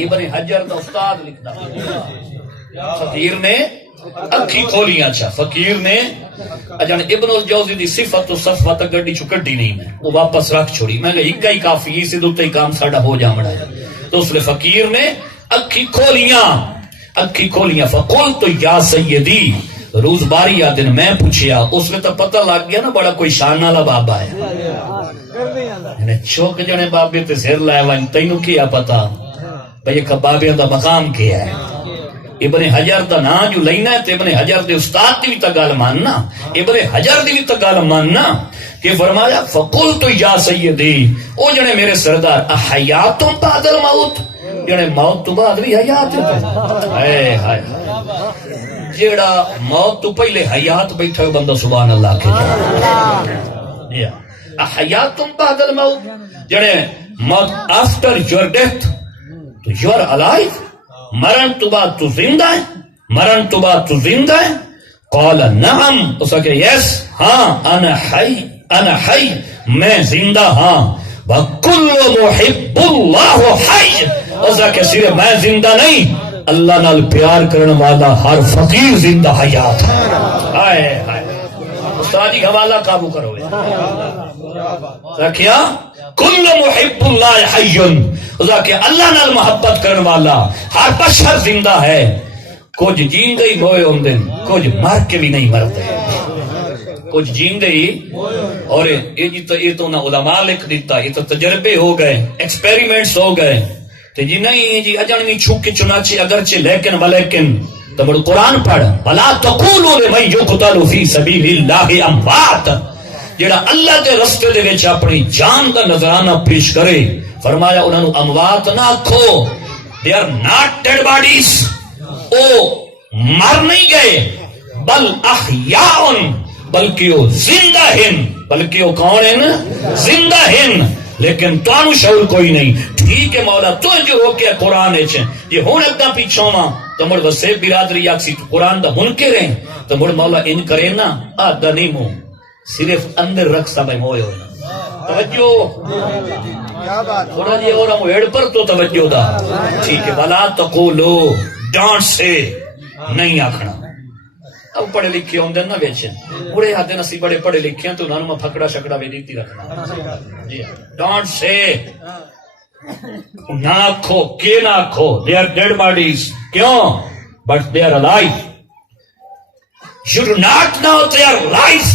ابن حجر دا استاد لکھتا. فقیر نے اکھی کھولیاں چا. فقیر نے اجان ابن الجوزی دی صفت و صفت گڑی چو کڈی نہیں میں وہ واپس رکھ چھوڑی. میں کہ ایک ہی کافی اسی دوتے ہی کام ساڑا ہو جا مڑا ہے. تو اس لئے فقیر نے اکھی کھولیاں. فقلت یا سیدی روز باری آ دن میں پوچھیا. اس میں تو پتہ لگ گیا نا بڑا کوئی شان والا بابا ہے. چوک جنے بابے تے سر لائے وائن تینوں کیا پتا بھئی بابے دا مقام کیا ہے. ابن حجر دا نا جو لینا ہے تے ابن حجر دے استاد دی بھی تگال ماننا، ابن حجر دی بھی تگال ماننا کہ فرمایا فقلت یا سیدی او جنے میرے سردار احیاتم بعد الموت جنے موت تو بعد بھی حیات ہے. ہائے جیڑا موت تو پہلے حیات بیٹھا ہے بندہ سبحان اللہ کے احیاتم بعد الموت جنے موت after your death تو you are alive. مرن تو بعد تو زندہ ہے، مرن تو بعد تو زندہ ہے. قال نعم اس کہ یس ہاں انا حی میں زندہ ہاں. وکل محب اللہ حی اس کہ صرف میں زندہ نہیں اللہ نال پیار کرنے والا ہر فقیر زندہ حیات ہے. ہائے ہائے استاد جی حوالہ قابو کرو کیا کل محب اللہ حی کہ اللہ نال محبت کرنے والا ہر بشر زندہ ہے. کچھ جیندے ہی ہوئے ہوں دن کچھ مر کے بھی نہیں مرتے، کچھ جیندے ہی. اور یہ تو نہ علماء لکھ دیتا، یہ تو تجربے ہو گئے، ایکسپیریمنٹس ہو گئے. تو جی نہیں جی اجنوی چھوکے چنانچہ اگرچہ لیکن ولیکن تو بڑا قرآن پڑھ وَلَا تَقُولُوا لِمَن يُقْتَلُ فِي سَبِيلِ اللَّهِ أَمْوَاتٌ جڑا اللہ دے رستے دے وچ اپنی جان دا نذرانہ پیش کرے فرمایا انہاں نو اموات نہ آکھو. They are not dead bodies او مر نہیں گئے بل احیاء بلکہ وہ زندہ ہیں. بلکہ وہ کون ہیں؟ زندہ ہیں. لیکن تانو شعور کوئی نہیں. ٹھیک ہے مولا تو جو ہو کے قرآن ہے یہ ہون اگا پیچھوں ماں تو مڑ وسیع برادری آکسی تو قرآن دا منکر ہیں تو مڑ مولا ان کرے نا آدھا نہیں مو صرف اندر رکھ سا بھائی موئے ہونا. توجہ تھوڑا جی اور ہم ایڈ پر تو توجہ دا. ٹھیک ہے وَلَا تَقُولُوا ڈانٹ سے نہیں آکھنا. اب پڑھے لکھے ہوں دن نہ بیچیں بڑے آتے نسی بڑے پڑھے لکھے ہیں تو انہوں نے پھکڑا شکڑا بھی دیتی رکھنا. ڈانٹ سے نہ آکھو کہ نہ آکھو they are dead bodies کیوں but they are alive. you do not know they are alive.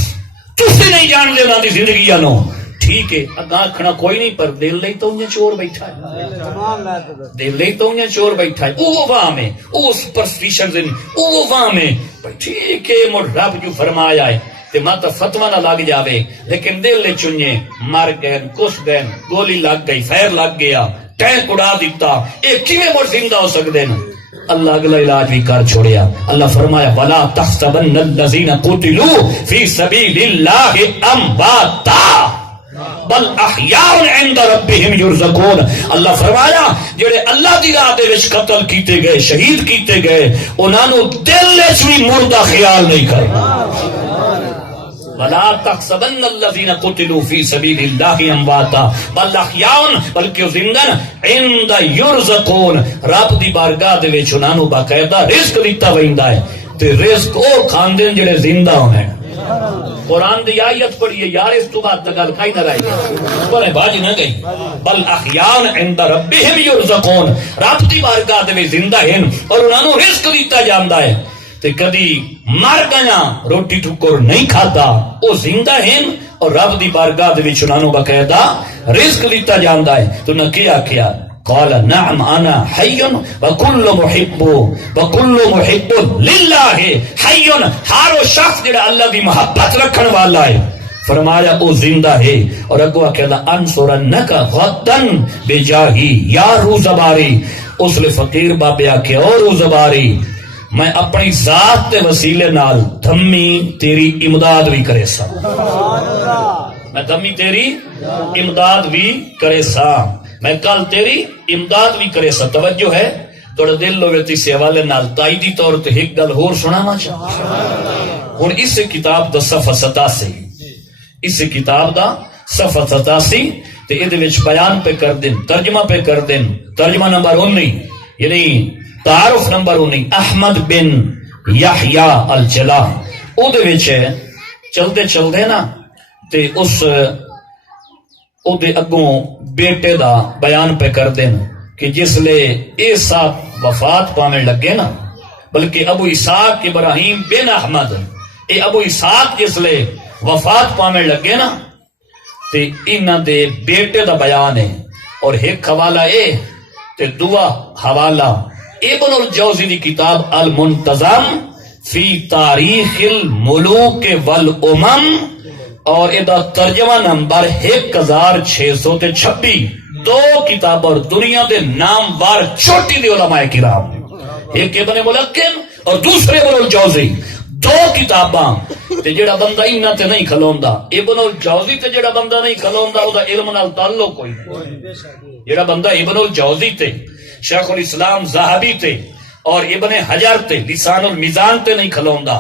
تسی نہیں جان لے انہوں دی زندگی آنو. ٹھیک ہے اگاں آکھنا کوئی نہیں پر دل لئی تو انہیں چور بیٹھا ہے، دل لئی تو انہیں چور بیٹھا ہے. وہ وہاں میں وہ سپرسٹیشن دن وہ وہاں میں ٹھیک ہے مر رب جو فرمایا ہے تے ماتا فتوہ نہ لگ جاوے لیکن دل لے چنجے مر گئے کس گئے گولی لگ گئی فیر لگ گیا ٹینک اڑا دیتا ایک کیویں مر زندہ ہو سکتے ہیں. اللہ اگلا علاج بھی کر چھوڑیا. اللہ فرمایا وَلَا تَحْسَبَنَّ الَّذِينَ قُتِلُوا فِي سَبِيلِ اللَّهِ أَمْوَاتًا بل احیاء عند ربهم یرزقون. اللہ فرمایا جڑے اللہ دی راہ دے وچ قتل کیتے گئے شہید کیتے گئے انہاں نو دل وچ بھی مردہ خیال نہیں کرنا. ولا تحسبن الذين قتلوا في سبيل الله امواتا بل احياء بلکہ زندہ عند یرزقون. رب دی بارگاہ دے وچ انہاں نو باقاعدہ رزق دیتا ویندا ہے تے رزق او کھاندے جڑے زندہ ہوئے. قرآن دی آیت پڑھیے یار اس تو بعد گل کھائی نہ رہی بولے باجی نہ گئی. بل احیان عند ربهم یرزقون رب دی بارگاہ دے زندہ ہیں اور انہاں نو رزق دیتا جاندا ہے. تے کدی مر گیا روٹی ٹکر نہیں کھاتا او زندہ ہیں اور رب دی بارگاہ دے وچ انہاں نو باقاعدہ رزق دیتا جاندا ہے. تو نہ کیا کیا قال نعم انا حی وکل محب للہ حی. ہر شخص جڑا اللہ دی محبت رکھن والا ہے فرمایا او زندہ ہے. اور اگوا کہتا انصرنک غدا بجاہی یا روزباری. اس لئے فقیر بابے آکے اور روزباری میں اپنی ذات تے وسیلے نال دھمی تیری امداد بھی کرے سا. میں کمی تیری امداد بھی کرے سا، میں کل تیری امداد بھی کرے سا. توجہ ہے تھوڑا دل لوگے تیسے حوالے نال تائیدی طور تے ایک گل ہور سنانا چاہتا ہوں. اس کتاب دا صفحہ 87، اس کتاب دا صفحہ 87 تے ادھے وچ بیان پہ کر دیں، ترجمہ پہ کر دیں. ترجمہ نمبر 19 یعنی تعارف نمبر 19 احمد بن یحییٰ الجلا. او دے وچ چلتے چلتے نا تے اس او دے اگوں بیٹے دا بیان پہ کر دیں کہ جس لے اے صاحب وفات پاویں لگے نا، بلکہ ابو اسحاق ابراہیم بن احمد اے ابو اسحاق جس لے وفات پاویں لگے نا تے انہاں دے بیٹے دا بیان ہے. اور ایک حوالہ اے تے دعا حوالہ ابن الجوزی دی کتاب المنتظم فی تاریخ الملوک والامم اور ادا ترجمہ نمبر 1626. دو کتاب اور دنیا دے ناموار چوٹی دے علماء کرام، ایک ابن ملقن اور دوسرے ابن الجوزی. دو کتاباں تے جڑا بندہ انہاں تے نہیں کھلوندا، ابن الجوزی تے جڑا بندہ نہیں کھلوندا او دا علم نال تعلق کوئی نہیں. جڑا بندہ ابن الجوزی تے شیخ الاسلام ذہبی تے اور ابن حجر تے لسان المیزان تے نہیں کھلوندا،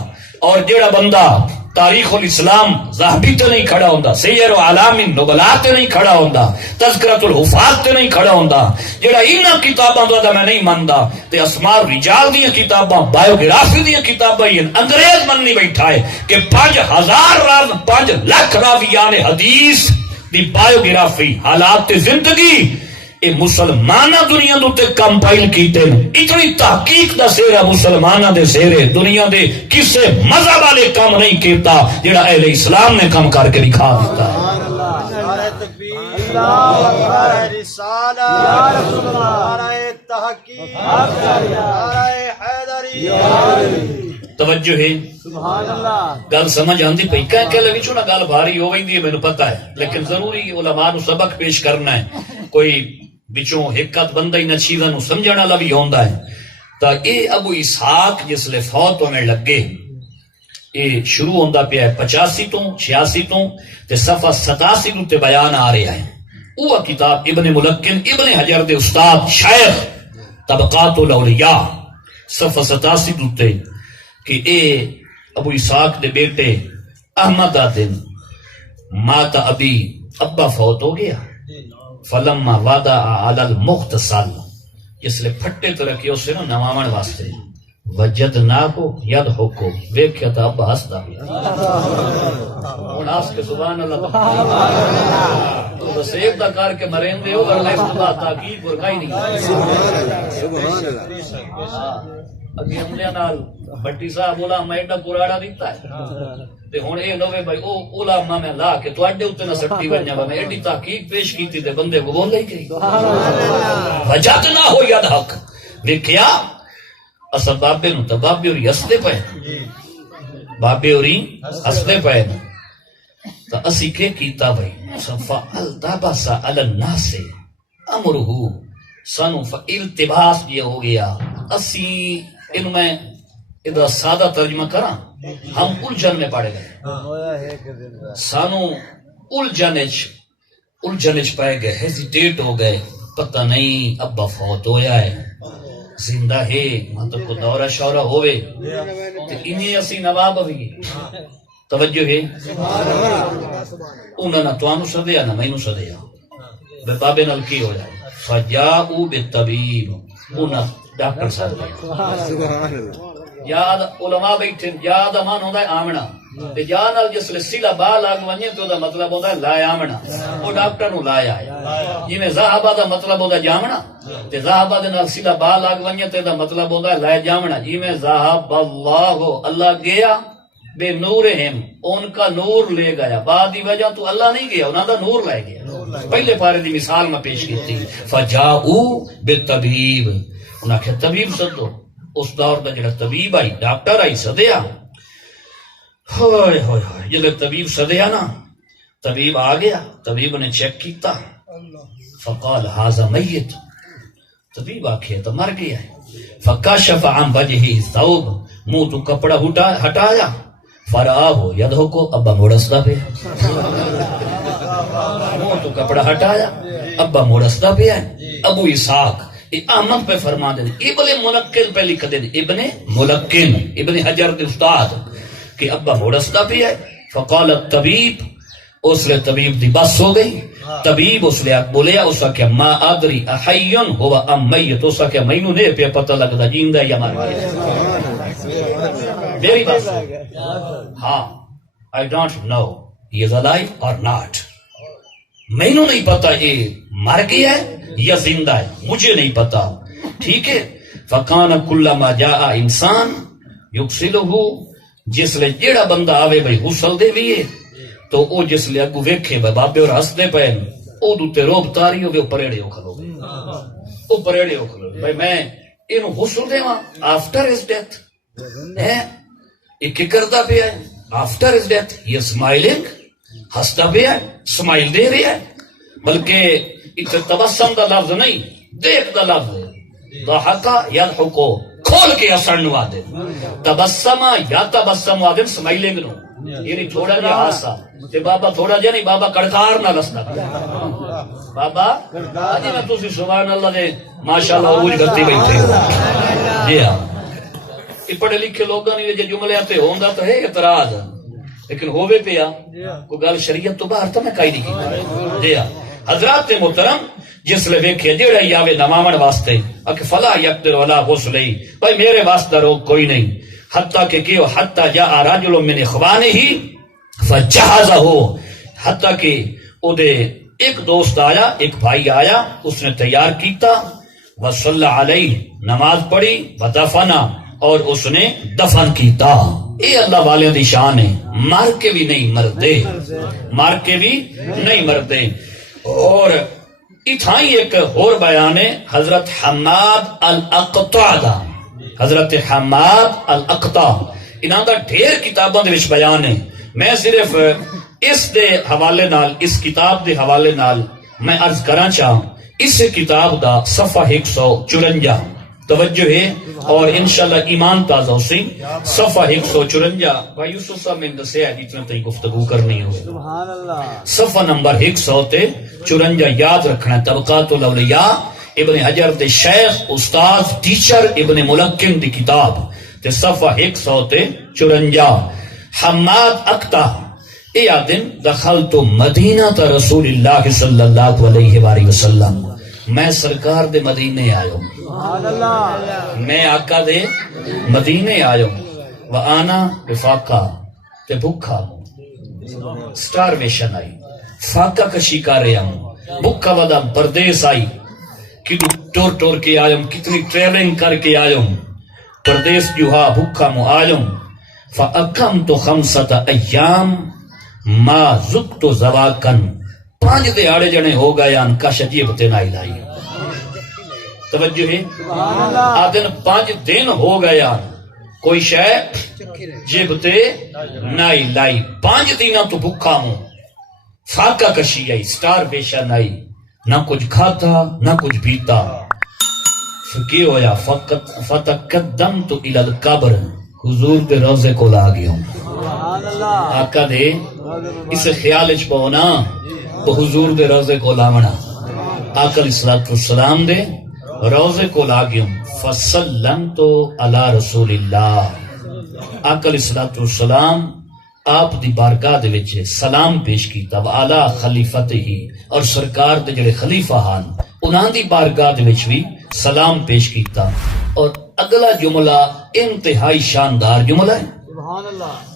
اور جڑا بندہ تاریخ الاسلام ذہبی تے نہیں کھڑا ہوندا، سیر و اعلام النبلاء تے نہیں کھڑا ہوندا، تذکرۃ الحفاظ تے نہیں کھڑا ہوندا، جڑا انہاں کتاباں دا میں نہیں مندا تے اسماء الرجال دیاں کتاباں، بایوگرافی دیاں کتاباں انگریز مننی بیٹھا ہے کہ 5 لاکھ راویان حدیث دی بایوگرافی حالات زندگی اے مسلمانہ دنیا دے کمپائل کیتے ہیں. اتنی تحقیق دا سیرہ مسلمانہ دے سیرے دنیا دے کسے مذہب والے کام نہیں کیتا جڑا اہل اسلام نے کام کر کے دکھا دیتا ہے. توجہ ہے گل سمجھ آندی پئی کہ لگی چھوڑا گل بھاری ہو ویندی ہے مینوں پتہ ہے، لیکن ضروری علماء نو سبق پیش کرنا ہے. کوئی بچوں حکت بندہ ہی نہ چیزاں نو سمجھن والا بھی ہوندا ہے. تا اے ابو اسحاق جس لے فوت ہونے لگے اے شروع ہوندا پیا ہے 85 تو 86 تو تے صفحہ 87 تو تے بیان آ رہا ہے. وہ کتاب ابن ملقن ابن حجر دے استاد شیخ طبقات الاولیاء صفحہ 87 تو تے کہ اے ابو اسحاق دے بیٹے احمد دن مات ابی، ابا فوت ہو گیا. فلما وعدہ علی المغتسل جس لے پھٹے تو رکھے اسے نا نواون واسطے وجد نہ کو ید ہو کو ویکھیا تا ابا ہسدا پیا. ہن اس کے سبحان اللہ تو نصیب دا کر کے مرین دے ہو اور اس خدا تاکید اور کہیں نہیں. سبحان اللہ. اگے عملے نال بٹی صاحب علماء ایڈا پراڑا دیتا ہے تے ہن اے نوے بھائی او علماء میں لا کے تواڈے اوتے نہ سٹی ونجا میں ایڈی تحقیق پیش کیتی تے بندے کو بول نہیں گئی. وجد نہ ہو یاد حق ویکھیا اسا بابے نو تے بابے ہوری ہسدے پئے، بابے ہوری ہسدے پئے تے اسی کے کیتا بھائی صفا التباس علی الناس امرہ سانو فالتباس یہ ہو گیا. اسی ان میں ادھا سادہ ترجمہ کرا ہم الجھن میں پڑے گئے، سانو الجھنچ پائے گئے، ہیزیٹیٹ ہو گئے، پتہ نہیں ابا فوت ہویا ہے زندہ ہے مطلب کو دورہ شورہ ہوئے تو انہیں اسی نواب ہوئی. توجہ ہے انہوں نے توانو سدیا نہ مینو سدیا بے بابے نال کی ہو جائے فجاؤ بالطبیب انہوں ڈاکٹر صاحب یاد علماء بیٹھے یاد امان ہوندا ہے آمنا تے جا نال جس لے سیلا با لاگ ونجے تو دا مطلب ہوندا ہے لا آمنا او ڈاکٹر نو لایا ہے. جویں ذہبہ دا مطلب ہوندا جامنا تے ذہبہ دے نال سیلا با لاگ ونجے تے دا مطلب ہوندا ہے لا جامنا. جویں ذہب اللہ اللہ گیا بے نورہم ان کا نور لے گیا، بعد دی وجہ تو اللہ نہیں گیا انہاں دا نور لے گیا. پہلے پارے دی مثال میں پیش کی فجاؤ بالطبیب انہاں کہ طبیب سدو. اس دور دا جڑا طبیب آئی ڈاکٹر آئی سدیا ہوئے ہوئے ہوئے جلے طبیب سدیا نا طبیب آ گیا. طبیب نے چیک کیتا فقال ھذا میت، طبیب آکھے تو مر گیا ہے. فکشف عن وجهه الثوب منہ تو کپڑا ہٹایا فرآہ یدہ کو ابا مڑسدا پہ منہ تو کپڑا ہٹایا، ابا مڑسدا پیا ہے، ابو اسحاق احمد پہ فرما دے ابن ملکن پہ لکھ دے، ابن ملکن ابن حجر دے استاد کہ ابا مڑسدا پیا ہے۔ فقال الطبیب، اس لئے طبیب دی بس ہو گئی، طبیب اس لئے بولیا، اس کہ ما ادری احیون ہوا ام میت، اس کہ مینوں نہیں پہ پتہ لگدا جیندا یا مر گیا۔ میری بات ہاں، I don't know he is alive or not، مینوں نہیں پتا یہ مر گیا ہے یا زندہ ہے، مجھے نہیں پتا، ٹھیک ہے۔ فکان کلما جاء انسان یغسلہ، جس لے جیڑا بندہ آوے بھائی غسل دے ویے تو او جس لے اگو ویکھے بھائی بابے اور ہسدے پے او دوتے روب تاری ہوے پریڑے ہو کھلو، او پریڑے ہو کھلو بھائی میں اینو غسل دیواں آفٹر ہز ڈیتھ ہے، ایک کردا پیا ہے آفٹر ہز ڈیتھ، یہ اسمائلنگ ہسدا پیا ہے، اسمائل دے رہا ہے، بلکہ اتنے تبسم دا لفظ نہیں، دیکھ دا لفظ ہے، ضحکا یضحکو کھول کے اسن وادے، تبسم یا تبسم وادے اسمائلنگ نو، یعنی تھوڑا جہا ہاسا تے بابا تھوڑا جہا نہیں، بابا کڑکار نہ لسنا بابا اجی میں تسی سبحان اللہ دے ماشاءاللہ عروج کرتی بیٹھے جی ہاں، یہ پڑھے لکھے لوگوں نے جو جملے آتے ہوندا تو ہے اعتراض، لیکن ہووے پیا کوئی گل شریعت تو باہر تو میں کائی نہیں کی۔ جی ہاں حضرات محترم، جس لے ویکھے جیڑا ہی آوے نماون واسطے اکھ فلا یقدر ولا غسلی، بھائی میرے واسطہ روک کوئی نہیں، حتیٰ کہ کیوں حتیٰ جاء رجل من اخوانے ہی فجہزہ، حتیٰ کہ او دے ایک دوست آیا، ایک بھائی آیا، اس نے تیار کیتا، وصلی علیہ نماز پڑھی، ودفنا اور اس نے دفن کیتا۔ اے اللہ والے دی شان ہے، مار کے بھی نہیں مردے، مار کے بھی نہیں مردے۔ اور اتھائی ایک اور بیان ہے حضرت حماد الاقطع دا، حضرت حماد الاقطع، انہاں دا ڈھیر کتاباں دے وچ بیان ہے، میں صرف اس دے حوالے نال، اس کتاب دے حوالے نال میں عرض کرنا چاہوں، اس کتاب دا صفحہ 154 توجہ ہے، اور انشاءاللہ ایمان تازہ ہو سی، صفحہ 154 بھائی یوسف صاحب میں دسیا ہے اتنا تھی گفتگو کرنی ہو، صفحہ نمبر 154 یاد رکھنا، طبقات الاولیاء ابن حجر دے شیخ استاد ٹیچر ابن ملکن دی کتاب تے صفحہ 154۔ حماد اقطع اے آدم دخلت مدینہ تا رسول اللہ صلی اللہ علیہ وآلہ وسلم، میں سرکار دے مدینے آئے، میں آقا دے مدینے آئے، وآنا بفاقہ تے بھکھا ہوں، سٹارویشن آئی، فاقہ کشی کر رہا ہوں، بھکھا ودا پردیس آئی، کتنی ٹور ٹور کے آئے ہوں، کتنی ٹریلنگ کر کے آئے ہوں، پردیس جو ہاں بھکھا ہوں آئے ہوں، فَأَقَمْتُ خَمْسَةَ أَيَّامٍ مَا زُقْتُ زَوَاقًا، 5 دیہاڑے جنے ہو گئے ان کا شجیب تے نائی لائی، توجہ ہے آدن 5 دن ہو گیا کوئی شے جیب تے نائی لائی، 5 دنہ تو بھکھا ہوں، فاقہ کشی آئی، سٹار بیشن آئی، نہ کچھ کھاتا نہ کچھ پیتا، فکی ہویا فتقدمت الی القبر، حضور دے روزے کو لا گیا ہوں، آقا دے اس خیال اچ پونا تو حضور دے روزے کو لاونا، آقا علیہ السلام دے روزے کو لا گیا ہوں، فسلمت علی رسول اللہ، آقا علیہ السلام آپ دی بارگاہ دے وچ سلام پیش کیتا، وعلی خلیفتہ ہی، اور سرکار دے جڑے خلیفہ ہان انہاں دی بارگاہ دے وچ بھی سلام پیش کیتا، اور اگلا جملہ انتہائی شاندار جملہ ہے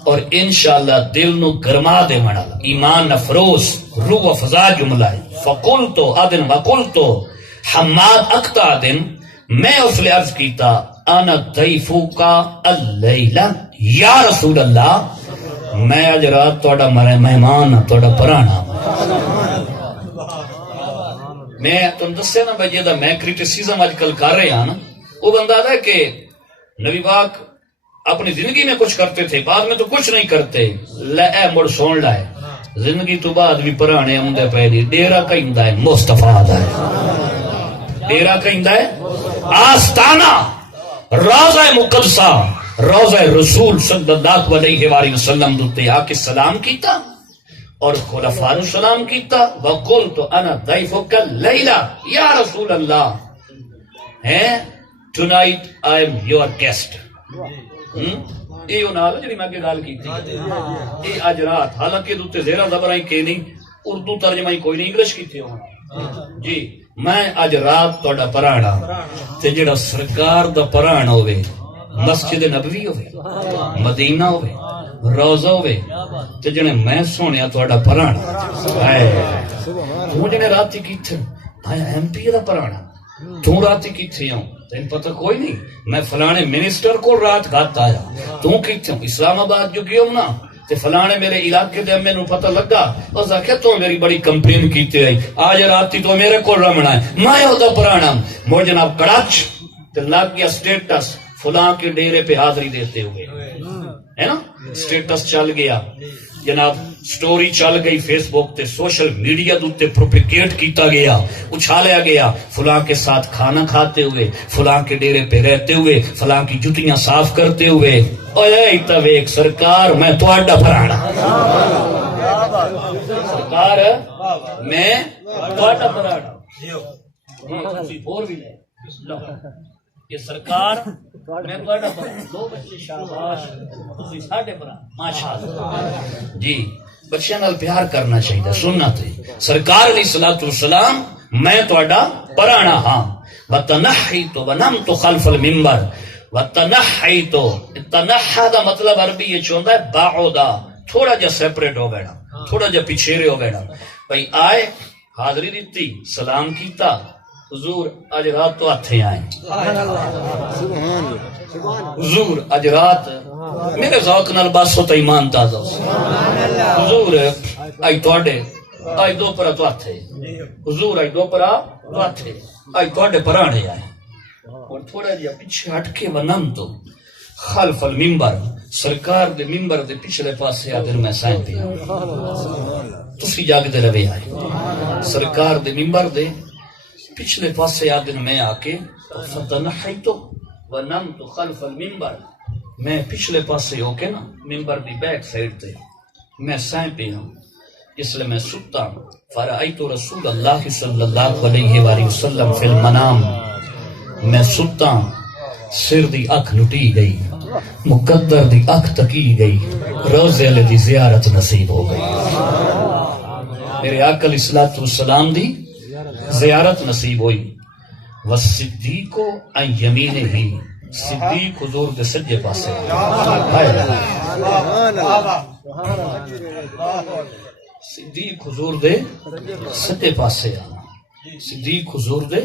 اور انشاءاللہ دل نو گرما دے والا ایمان افروز روح افزا جملہ ہے۔ فقلتو آدن وقلتو حماد اقطع دن، میں اس لئے عرض کیتا انا ضیفوکا اللیلہ یا رسول اللہ، میں اج رات توڑا مہمان توڑا پرانا، میں تم دسے نا بھائی جیدہ میں کریٹیسیزم آج کل کر رہے ہیں نا، وہ بندہ ہے کہ نبی پاک اپنی زندگی میں کچھ کرتے تھے، بعد میں تو کچھ نہیں کرتے، لے مڑ سون لائے زندگی تو بعد بھی پرانے ہمدے پہلی ڈیرہ کہندہ ہے مصطفیٰ دا ہے، ڈیرہ کہندہ ہے آستانہ روضہ مقدسہ روضہ رسول صلی اللہ علیہ وآلہ وسلم دوتے آ کے سلام کیتا، اور خلفاء نو سلام کیتا وقلت انا ضیفک اللیلہ یا رسول اللہ tonight I am your guest. یہ نال جی میں اگے گل کی یہ اج رات، حالانکہ اتنے زیرہ زبر کہ نہیں اردو ترجمہ کوئی نہیں انگلش کی جی. میں اج رات تہاڈا پرانا تے جڑا سرکار دا پرانا ہوے مسجد نبوی ہوے مدینہ ہوے روضہ ہوے تے جنے میں سونیا تہاڈا پرانا تو جنے رات کیتھے میں ایم پی دا پرانا تو رات کیتھے ہوں تین پتہ کوئی نہیں. میں فلانے منسٹر کو رات گھات آیا تو کیتھے ہوں اسلام آباد جو گیا ہوں نا تے فلانے میرے علاقے دے میں نو پتہ لگا اس آخیا تو میری بڑی کمپلین کیتے آئی آج راتی تو میرے کو رمنا ہے میں ہوتا پرانا مور جناب کڑاچ تے لگ گیا سٹیٹس فلاں کے ڈیرے پہ حاضری دیتے ہوئے ہے نا. سٹیٹس چل گیا جناب، سٹوری چل گئی فیس بک تے سوشل میڈیا دوتے پروپیگیٹ کیتا گیا، اچھالیا گیا فلاں کے ساتھ کھانا کھاتے ہوئے، فلاں کے ڈیرے پہ رہتے ہوئے، فلاں کی جتیاں صاف کرتے ہوئے. اوے تویک سرکار میں تہاڈا پرانا سرکار میں تہاڈا پرانا اور بھی یہ سرکار میں تہاڈا پرانا دو بچے شاباش تسی ساڈے پرانا ماشاءاللہ جی. بچیاں نال پیار کرنا چاہیے سنت ہے. سرکار علیہ الصلوۃ والسلام میں تہاڈا پرانا ہاں. وتنحیت ونمت خلف المنبر. وتنحیت تنحا دا مطلب عربی یہ چوندا ہے بعودا تھوڑا جا سیپریٹ ہو گیا تھوڑا جا پیچھے ہو گیا بھائی آئے حاضری دیتی سلام کیتا حضور اج رات تو ہتھے آئے حضور اج رات میرے ذوق نال بس ہوتا ایمان تازہ حضور اج تواڈے اج دو پرا تو ہتھے حضور اج دو پرا تو ہتھے اج تواڈے پرانے آئے اور تھوڑا جہا پیچھے ہٹ کے ونم تو خلف المنبر سرکار دے ممبر دے پچھلے پاسے آ میں سائیں پیا تسی جاگدے رہے آئے سرکار دے ممبر دے پچھلے پاسے آ میں آ کے فتنحیت ونمت خلف المنبر میں پچھلے پاسے ہو کے نا ممبر دی بیک سائڈ تے میں سائیں پہ ہوں اس لئے میں ستا فرائیت رسول اللہ صلی اللہ علیہ وآلہ وسلم فی المنام. میں ستا سر دی اکھ لٹی گئی مقدر دی اکھ تکی گئی روزے علیہ دی زیارت نصیب ہو گئی میرے آقا علیہ الصلوۃ والسلام دی زیارت نصیب ہوئی. والصدیق عن یمینہ صدیق حضور دے سجے پاسے صدیق حضور دے سجے پاسے آنا صدیق حضور دے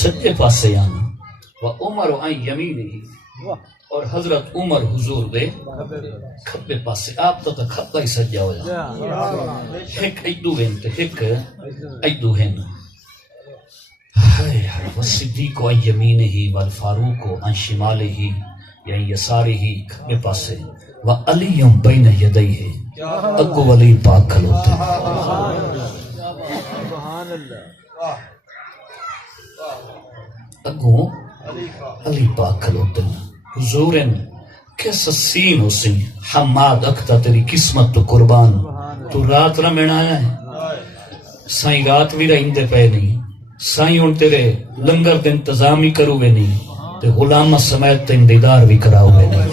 سجے پاسے آنا و عمر عن یمینہ اور حضرت عمر حضور دے کھبے پاسے آپ تو کھبا ہی سجا ہوا ایک ایدو ہن تے ایک ایدو ہن والصدیق عن یمینہ والفاروق عن شمالہ یعنی یسارہ کھبے پاسے و علی بین یدیہ اگو ولی پاک کھلوتے اگو علی پاک کھلوتے حضورن کیسا سین ہو سی حماد اکتا تیری قسمت تو قربان تو رات نہ میں آیا ہے سائیں رات بھی رہندے پہ نہیں سائیں ان تیرے لنگر دے انتظام ہی کرو گے نہیں تے غلامہ سمیت تے دیدار بھی کراؤ گے نہیں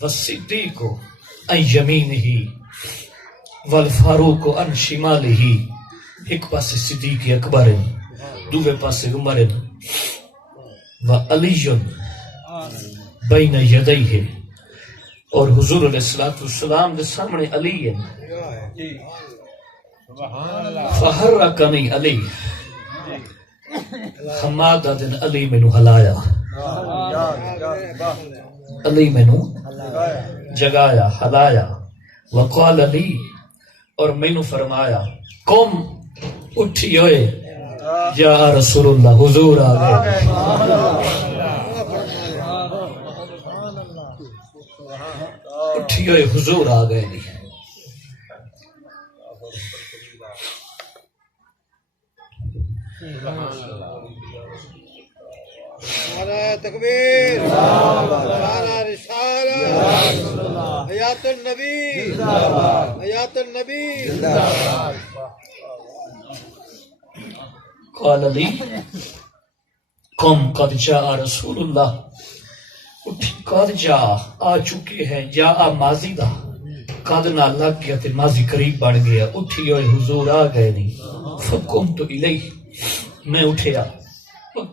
والصدیق عن یمینہ والفاروق عن شمالہ ایک پاسے صدیق اکبر دوسرے پاسے عمر وعلی بین یدیہ اور حضور علیہ الصلوۃ والسلام دے سامنے علی ہے فحرکنی علی حماد دن علی میں نو ہلایا علی میں نو جگایا ہلایا وقال علی اور میں نو فرمایا قم اٹھی ہوئے یا رسول اللہ حضور آگئے اٹھی ہوئے حضور آگئے نہیں نعرہ تکبیر، نعرہ رسالت، حیات النبی، حیات النبی. قال علی قم قد جاء رسول اللہ، اٹھی قد جاء آ چکے ہیں، جاء ماضی دا، قد نہ لگ گیا تے ماضی قریب بڑھ گیا، اٹھی ہوئے حضور آ گئے نہیں. فقمت الیہ، میں اٹھیا،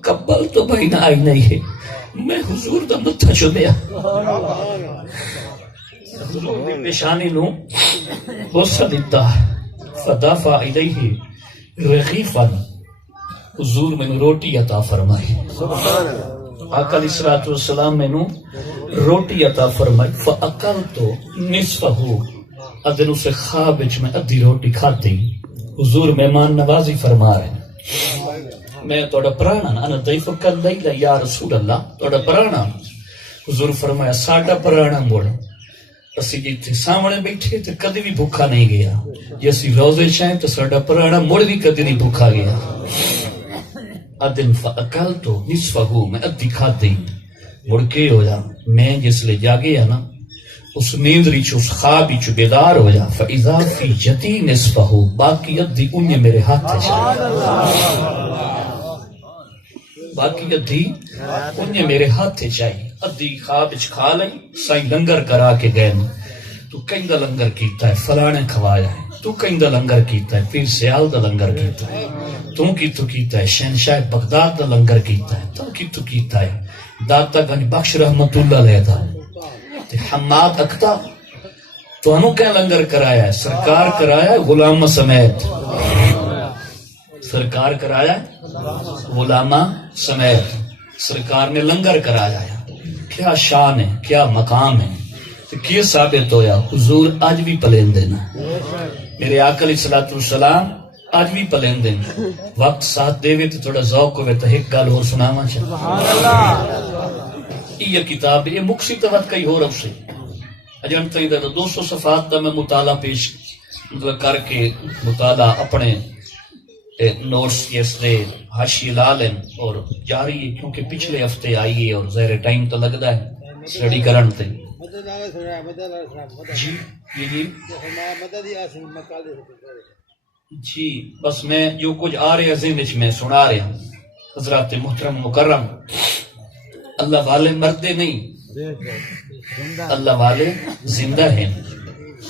قبل تو بھائی نہ آئی نہیں ہے، میں حضور دا متھا چومیا، حضور دی پیشانی نو بوسہ دیتا. فدافع الیہ رغیفا، حضور میں روٹی عطا فرمائی. آقا علیہ الصلوۃ والسلام میں روٹی عطا فرمائی. فاکلت نصفہ، ادن اسے خواب وچ میں ادھی روٹی کھاتی. حضور مہمان نوازی فرما رہے ہیں، میں توڑا پرانا انا ضیفک اللیلہ یا رسول اللہ، توڑا پرانا. حضور فرمایا ساڈا پرانا مڑ اسی جیتے سامنے بیٹھے تو کدی بھی بھوکا نہیں گیا، جی اسی روزے چاہیں تو ساڈا پرانا مڑ بھی کدی نہیں بھوکا گیا. ادن فاکلت نصفہ، میں ادھی کھاتی. مڑ کے ہویا میں جس لے جاگیا نا اس نیندری چ اس خواب چ بیدار ہویا. فاذا فی جتی نصفہ، باقی ادھی انہیں میرے ہاتھ چاہیے، باقی ادھی انہیں میرے ہاتھ چاہیے. ادھی خواب چ کھا لئی. سائیں لنگر کرا کے گئے، تو کہیں دا لنگر کیتا ہے، فلانے کھوایا ہے، تو کہیں دا لنگر کیتا ہے، پیر سیال دا لنگر کیتا ہے، تو کیتا ہے شہنشاہ بغداد دا لنگر کیتا ہے، تو کیتا ہے داتا گنج بخش رحمت اللہ علیہ دا، حماد اکتا تو انہوں کیا لنگر کرایا ہے؟ سرکار کرایا ہے غلامہ سمیت، سرکار کرایا ہے غلامہ سمیت، سرکار نے لنگر کرایا ہے. کیا شان ہے، کیا مقام ہے. تو کیا ثابت ہویا؟ حضور آج بھی پلین دینا، میرے آقا علیہ الصلوۃ والسلام آج بھی پلین دینا. وقت ساتھ دے وے تو تھوڑا ذوق ہوئے تو ایک گل اور سناواں چاہیے. یہ کتاب یہ مکسی توت کئی ہو رہا سے اجن تک 200 صفحات دا میں مطالعہ پیش مطلب کر کے مطالعہ اپنے نوٹس اس دے حاشیے لا لیں اور جاری ہے، کیونکہ پچھلے ہفتے آئی ہے اور ظاہر ٹائم تو لگتا ہے اسٹڈی کرن تے. جی جی بس میں جو کچھ آ رہے ذہن وچ میں سنا رہا ہوں. حضرات محترم مکرم، اللہ والے مردے نہیں، اللہ والے زندہ ہیں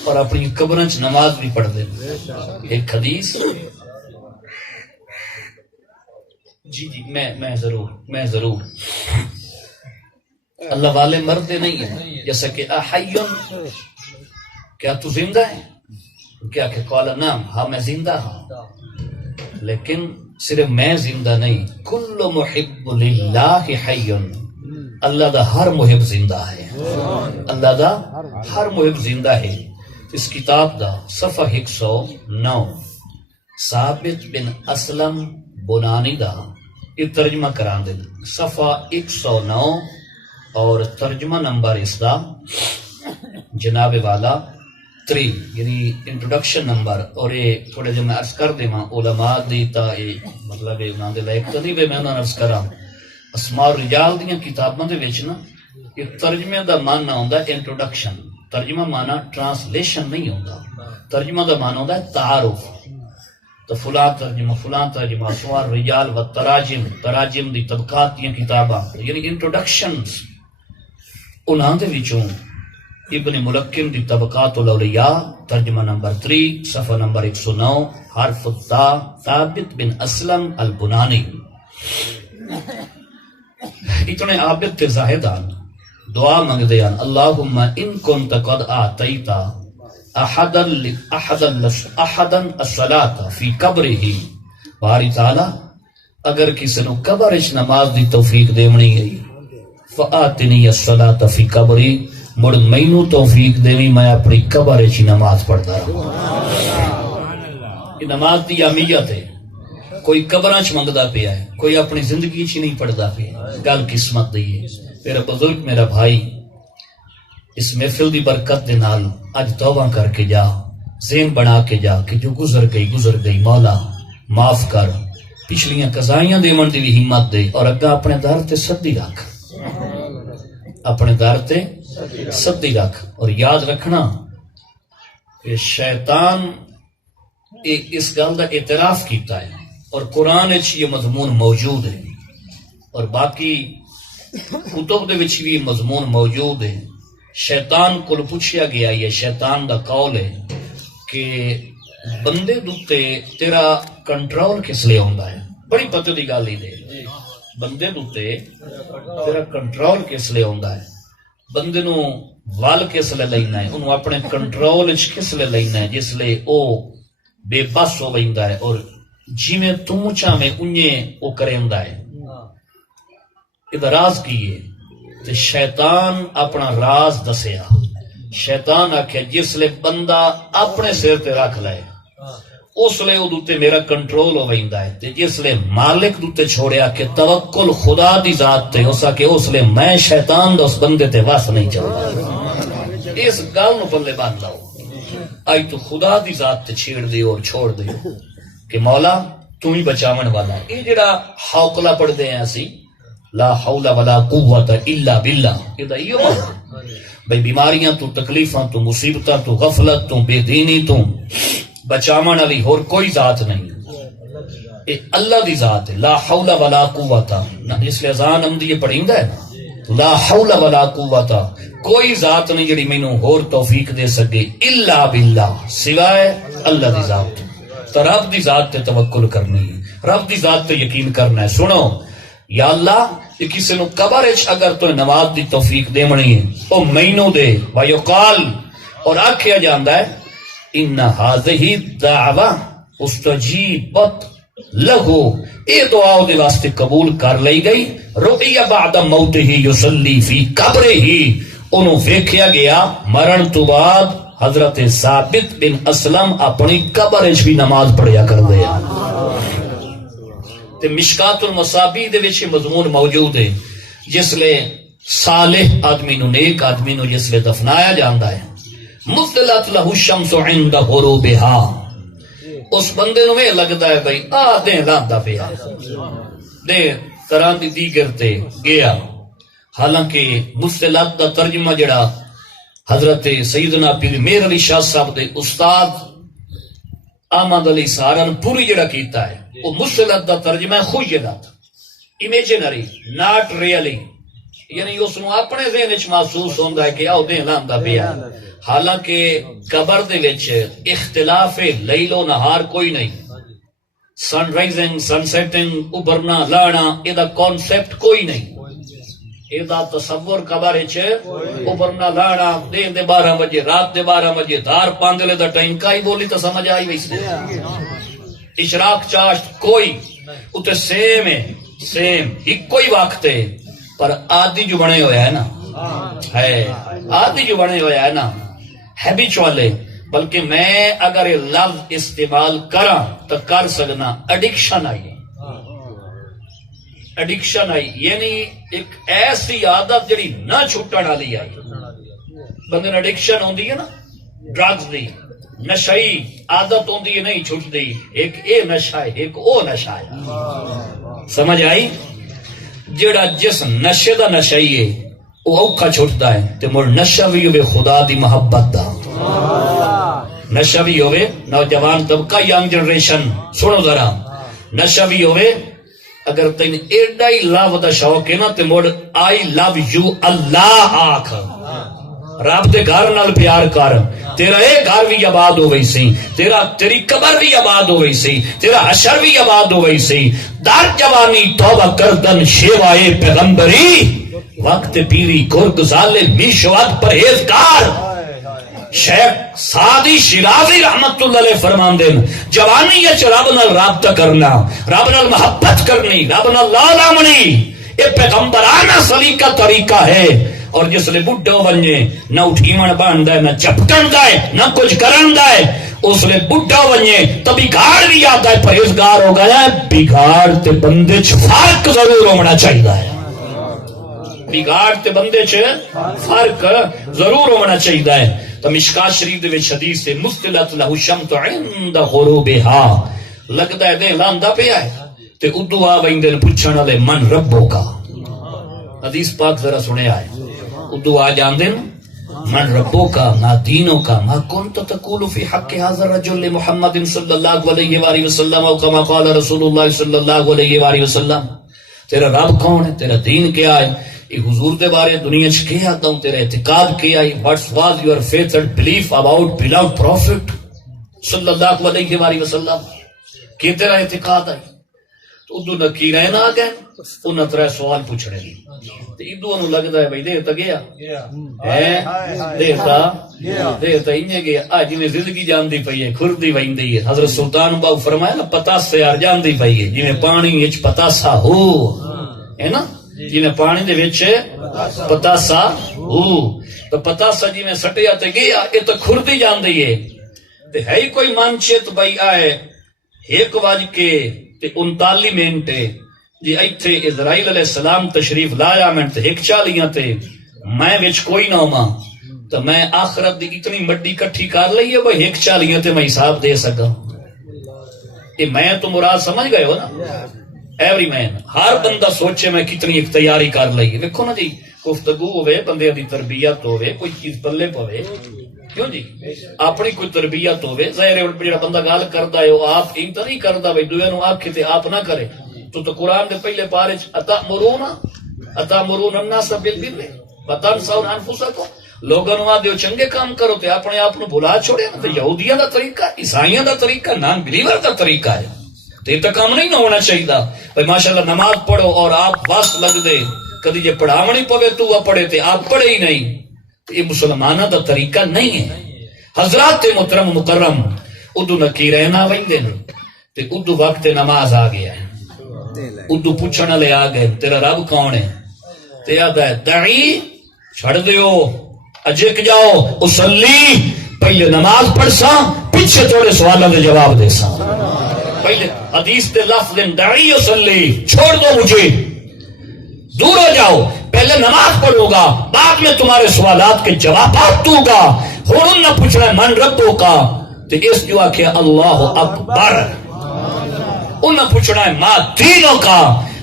اور اپنی قبریں نماز بھی پڑھتے ہیں. ایک حدیث جی جی میں ضرور اللہ والے مردے نہیں ہیں. جیسا کہ احیّن، کیا تو زندہ ہے؟ کیا کہ قال نعم، ہاں میں زندہ ہوں، لیکن صرف میں زندہ نہیں، کل محب للہ حی، اللہ دا ہر محب زندہ ہے، اللہ دا ہر محب زندہ ہے. اس کتاب دا صفحہ 109 ثابت بن اسلم بنانی دا یہ ترجمہ کران دے. صفحہ 109 اور ترجمہ نمبر اس دا جناب والا 3 یعنی انٹروڈکشن نمبر. اور یہ تھوڑے جو میں عرض کر دے ماں علماء دی تا مطلب انہوں دے لائق تو نہیں بے میں انہوں نے عرض کرا اسماء الرجال دیاں کتاباں دے وچ نا یہ ترجمے دا معنی ہوندا ہے انٹروڈکشن. ترجمہ معنی ٹرانسلیشن نہیں ہوندا، ترجمہ دا معنی ہوندا ہے تعارف. تو فلاں ترجمہ اسماء الرجال و تراجم دی طبقات دیاں کتاباں یعنی انٹروڈکشنز. انہاں دے وچوں ابن ملکن دی طبقات الاولیاء ترجمہ نمبر 3 صفحہ نمبر 109 حرف التا ثابت بن اسلم البنانی. اتنے عابد تے زاہدان دعا منگ دیان اللہم ان کنت قد آتیتا احدا الصلاة فی قبرہ. باری تعالی اگر کسی نو قبر اچ نماز دی توفیق دیونی گئی فآتنی الصلاة فی قبری، مڑ مینو توفیق دیوی میں اپنی قبر اچ نماز پڑھتا رہا. یہ نماز دی اہمیت ہے. کوئی قبراں چ منگدا پیا ہے، کوئی اپنی زندگی چ نہیں پڑھدا پیا. گل قسمت دی ہے. میرا بزرگ میرا بھائی اس محفل دی برکت دے نال اج توبہ کر کے جا، ذہن بنا کے جا کہ جو گزر گئی مولا معاف کر، پچھلیاں قضائیاں دیون دی بھی ہمت دے، اور اگا اپنے در تے سدی رکھ، اپنے در تے سدی رکھ۔ اور یاد رکھنا کہ شیطان اس گل کا اعتراف کیتا ہے اور قرآن یہ مضمون موجود ہے، اور باقی کتب دے وچ بھی مضمون موجود ہے۔ شیطان کو پوچھیا گیا، یہ شیطان دا قول ہے کہ بندے دوتے تیرا کنٹرول کس لئے ہوندا ہے؟ بڑی پتہ دی گل ہی دے، بندے دوتے تیرا کنٹرول کس لئے ہوندا ہے؟ بندے نو وال کس لئے لینا ہے؟ انہوں اپنے کنٹرول کس لئے لینا ہے؟ جس لئے او بے بس ہو بیندا ہے اور جی میں تم چاہے انہیں وہ کریندا ہے۔ ادھا راز کیے تے شیطان اپنا راز دسیا، شیطان آکھیا جس لئے بندہ اپنے سر تے رکھ لائے اس لئے او دوتے میرا کنٹرول ہو ویندا ہے، تے جس لئے مالک دوتے چھوڑیا کہ توکل خدا دی ذات تے ہو سکے اس لئے میں شیطان دا اس بندے تے وس نہیں چلتا۔ اس گل نو پلے باندھ لاؤ، آئی تو خدا دی ذات تے چھیڑ دیو اور چھوڑ دیو کہ مولا تو ہی بچاون والا ہے۔ یہ جڑا حوقلہ پڑھ دے ہیں اسی لا حول ولا قوت الا باللہ، یہ دا یہ مانا بھئی بیماریاں تو تکلیفاں تو مصیبتاں تو غفلت تو بے دینی تو بچاون والی اور کوئی ذات نہیں، اے اللہ دی ذات ہے۔ لا حول ولا قوت، اس لیے اذان امدی یہ پڑھیندا ہے نا، لا حول ولا قوت، کوئی ذات نہیں جڑی مینوں اور توفیق دے سکے الا باللہ، سوائے اللہ دی ذات۔ تو رب دی ذات تے توکل کرنی ہے، رب دی ذات تے یقین کرنا ہے۔ سنو یا اللہ کہ کسی نو قبر اچ اگر تو نماز دی توفیق دے منی ہے او مینوں دے، ویقال اور آکھیا جاندا ہے ان هذه الدعوہ استجیبت لہو، اے دعا دے واسطے قبول کر لئی گئی۔ رؤی بعد موتہ یصلی فی قبرہ، انہوں ویکھیا گیا مرن تو بعد حضرت ثابت بن اسلم اپنی قبر اچ بھی نماز پڑھیا کر دے۔ تے مشکات المصابیح دے وچ مضمون موجود ہے، جس لے صالح آدمی نو، نیک آدمی نو جس لے دفنایا جاندا ہے، مطلت لہ الشمس عند غروبها، اس بندے نو یہ لگدا ہے بھئی دے لاندا پیا دے طرح دی دیگر تے گیا۔ حالانکہ مصطلحات دا ترجمہ جڑا حضرت سیدنا پیر میر علی شاہ صاحب دے استاد احمد علی سہارنپوری جڑا کیتا ہے، وہ مصطلحات دا ترجمہ ہے خیلت، امیجنری ناٹ ریئلی، یعنی اس نو اپنے ذہن وچ محسوس ہوندا ہے کہ دے لاندا پیا۔ حالانکہ قبر دے وچ اختلاف لیل و نہار کوئی نہیں، سن رائزنگ سن سیٹنگ، ابھرنا لانا، اے دا کانسیپٹ کوئی نہیں، اے دا تصور قبر وچ ابھرنا لانا، دن دے 12 بجے رات دے 12 بجے دار پاندلے دا ٹائم کائی بولی تو سمجھ آئی ویسے اشراق چاشت کوئی اتے سیم ہے، سیم ایک کوئی وقت ہے، پر آدھی جو بنے ہویا ہے نا، ہے آدھی جو بنے ہویا ہے نا ہیبیچوال ہے۔ بلکہ میں اگر یہ لفظ استعمال کراں تو کر سکنا ایڈکشن آئی، ایڈکشن آئی یعنی ایک ایسی عادت جڑی نہ چھٹن والی آئی۔ بندے نے ایڈکشن ہوندی ہے نا ڈرگز دی، نشائی عادت ہوندی ہے نہیں چھٹدی، ایک اے نشہ ہے ایک او نشہ ہے، سمجھ آئی؟ جڑا جس نشے دا نشائی ہے وہ اوکھا چھٹدا ہے، تے مڑ نشہ بھی ہوئے خدا دی محبت دا، نشہ بھی ہوئے نوجوان طبقہ ینگ جنریشن سنو ذرا، نشہ بھی ہوئے اگر تین ایڈا ہی لو دا شوق ہے نا تے مڑ آئی لو یو اللہ آکھ، رب دے گھر نال پیار کر، تیرا اے گھر بھی آباد ہو گئی سی، تیری قبر بھی آباد ہو گئی سی، تیرا حشر بھی آباد ہو گئی سی۔ در جوانی توبہ کردن شیوائے پیغمبری، وقت پیری گرگ ظالم میشواد پرہیزگار۔ شیخ سعدی شیرازی رحمت اللہ علیہ فرماندے جوانی اچ رب نال رابطہ کرنا، رب نال محبت کرنی، رب نال لا لامنی، یہ پیغمبرانہ سلیقہ طریقہ ہے۔ اور جس لئے بڈھو بنجے نہ اٹھیمن باندھا ہے، نہ چپٹن دا ہے، نہ کچھ کرن دا ہے، اس لئے بڈھو بنجے تو بگاڑ بھی آتا ہے، پرہیزگار ہو گیا ہے۔ بگاڑ تے بندے فرق ضرور ہونا چاہیے ہے، بگاڑ تے بندے چ فرق ضرور ہونا چاہیے ہے. تو مشکات شریف دے وچ حدیث ہے مستلت لہ الشمس عند غروبها لگدا ہے دے لاندا پیا ہے تے ادو آ ویندے پوچھن والے من ربو کا. حدیث پاک ذرا سنیا ہے. ادو آ جاندے من ربو کا ما دینوں کا ما کنت تقول فی حق هذا الرجل محمد صلی اللہ علیہ وآلہ وسلم او کما قال رسول اللہ صلی اللہ علیہ وآلہ وسلم. تیرا رب کون ہے, تیرا دین کیا ہے, یہ حضور دے بارے دنیا چ کیا آتا ہوں, تیرا اعتقاد کیا ہے, what's was your faith and belief about beloved prophet صلی اللہ علیہ وآلہ وسلم, کہ تیرا اعتقاد ہے. تو ادو نکیرین آ گئے, انہاں ترے سوال پوچھنے لی. ادو انہوں لگتا ہے بھائی دیر تا گیا دیر تا انہیں گیا آج انہیں زندگی جاندی پئی ہے کھردی ویندی ہے. حضرت سلطان باو فرمایا نا پتاسا یار جاندی پئی ہے جنہیں پانی وچ پتاسا ہو ہے نا, جنہیں پانی دے وچ پتاسا ہو تو پتاسا جنہیں سٹیا تے گیا یہ تو کھردی جاندی ہے. تے ہے ہی کوئی من چیت بھائی آئے 1:39 منٹ جی ایتھے اسرائیل علیہ السلام تشریف لایا میں تے 1:40 تے میں وچ کوئی نہ ہوما تو میں آخرت دی اتنی مٹی کٹھی کر لئی ہے بھائی 1:40 تے میں حساب دے سکا. یہ میں تو مراد سمجھ گئے ہو نا, ایوری مین ہر بندہ سوچے میں کتنی ایک تیاری کر لئی ہے. دیکھو نا جی گفتگو ہوئے بندے دی تربیت ہوئے کوئی چیز پلے پوے کیوں جی اپنی کوئی تربیت ہوئے ظاہر ہے جڑا بندہ گل کردا ہے وہ آپ ان طرح کردا بھائی دوے نو آکھے تے آپ نہ کرے. تو قرآن دے پہلے پارے اتامرون الناس بالبر وتنسون انفسکم, لوگاں نو آدیو چنگے کام کرو تے اپنے آپ نو بھلا چھوڑے نا. تے یہودیاں دا طریقہ, عیسائیاں دا طریقہ, نان بلیور دا طریقہ ہے. تے یہ کام نہیں نہ ہونا چاہیے بھائی ماشاءاللہ نماز پڑھو اور آپ وقت لگ دے کدی جے پڑھاونی پوے تو پڑھے تے آپ پڑھے ہی نہیں. یہ مسلماناں دا طریقہ نہیں ہے. حضرات محترم مکرم ادو نکیرین آ ویندے نے تے ادو وقت نماز آ گیا ہے. ادو پوچھنے لے آ گئے تیرا رب کون ہے, تے آدھا ہے دعی چھڑ دیو اجک جاؤ اسلی پہلے نماز پڑھ سا پیچھے تھوڑے سوالوں کے جواب دے سا. پہلے حدیث دے لفظ دعی اسلی چھوڑ دو مجھے دور ہو جاؤ, پہلے نماز پڑھو گا بعد میں تمہارے سوالات کے جوابات دوں گا. ہوں نہ پوچھنا ہے من ربوں کا تے اس جو آکھے اللہ اکبر, انہیں پوچھنا ہے ما دینوں کا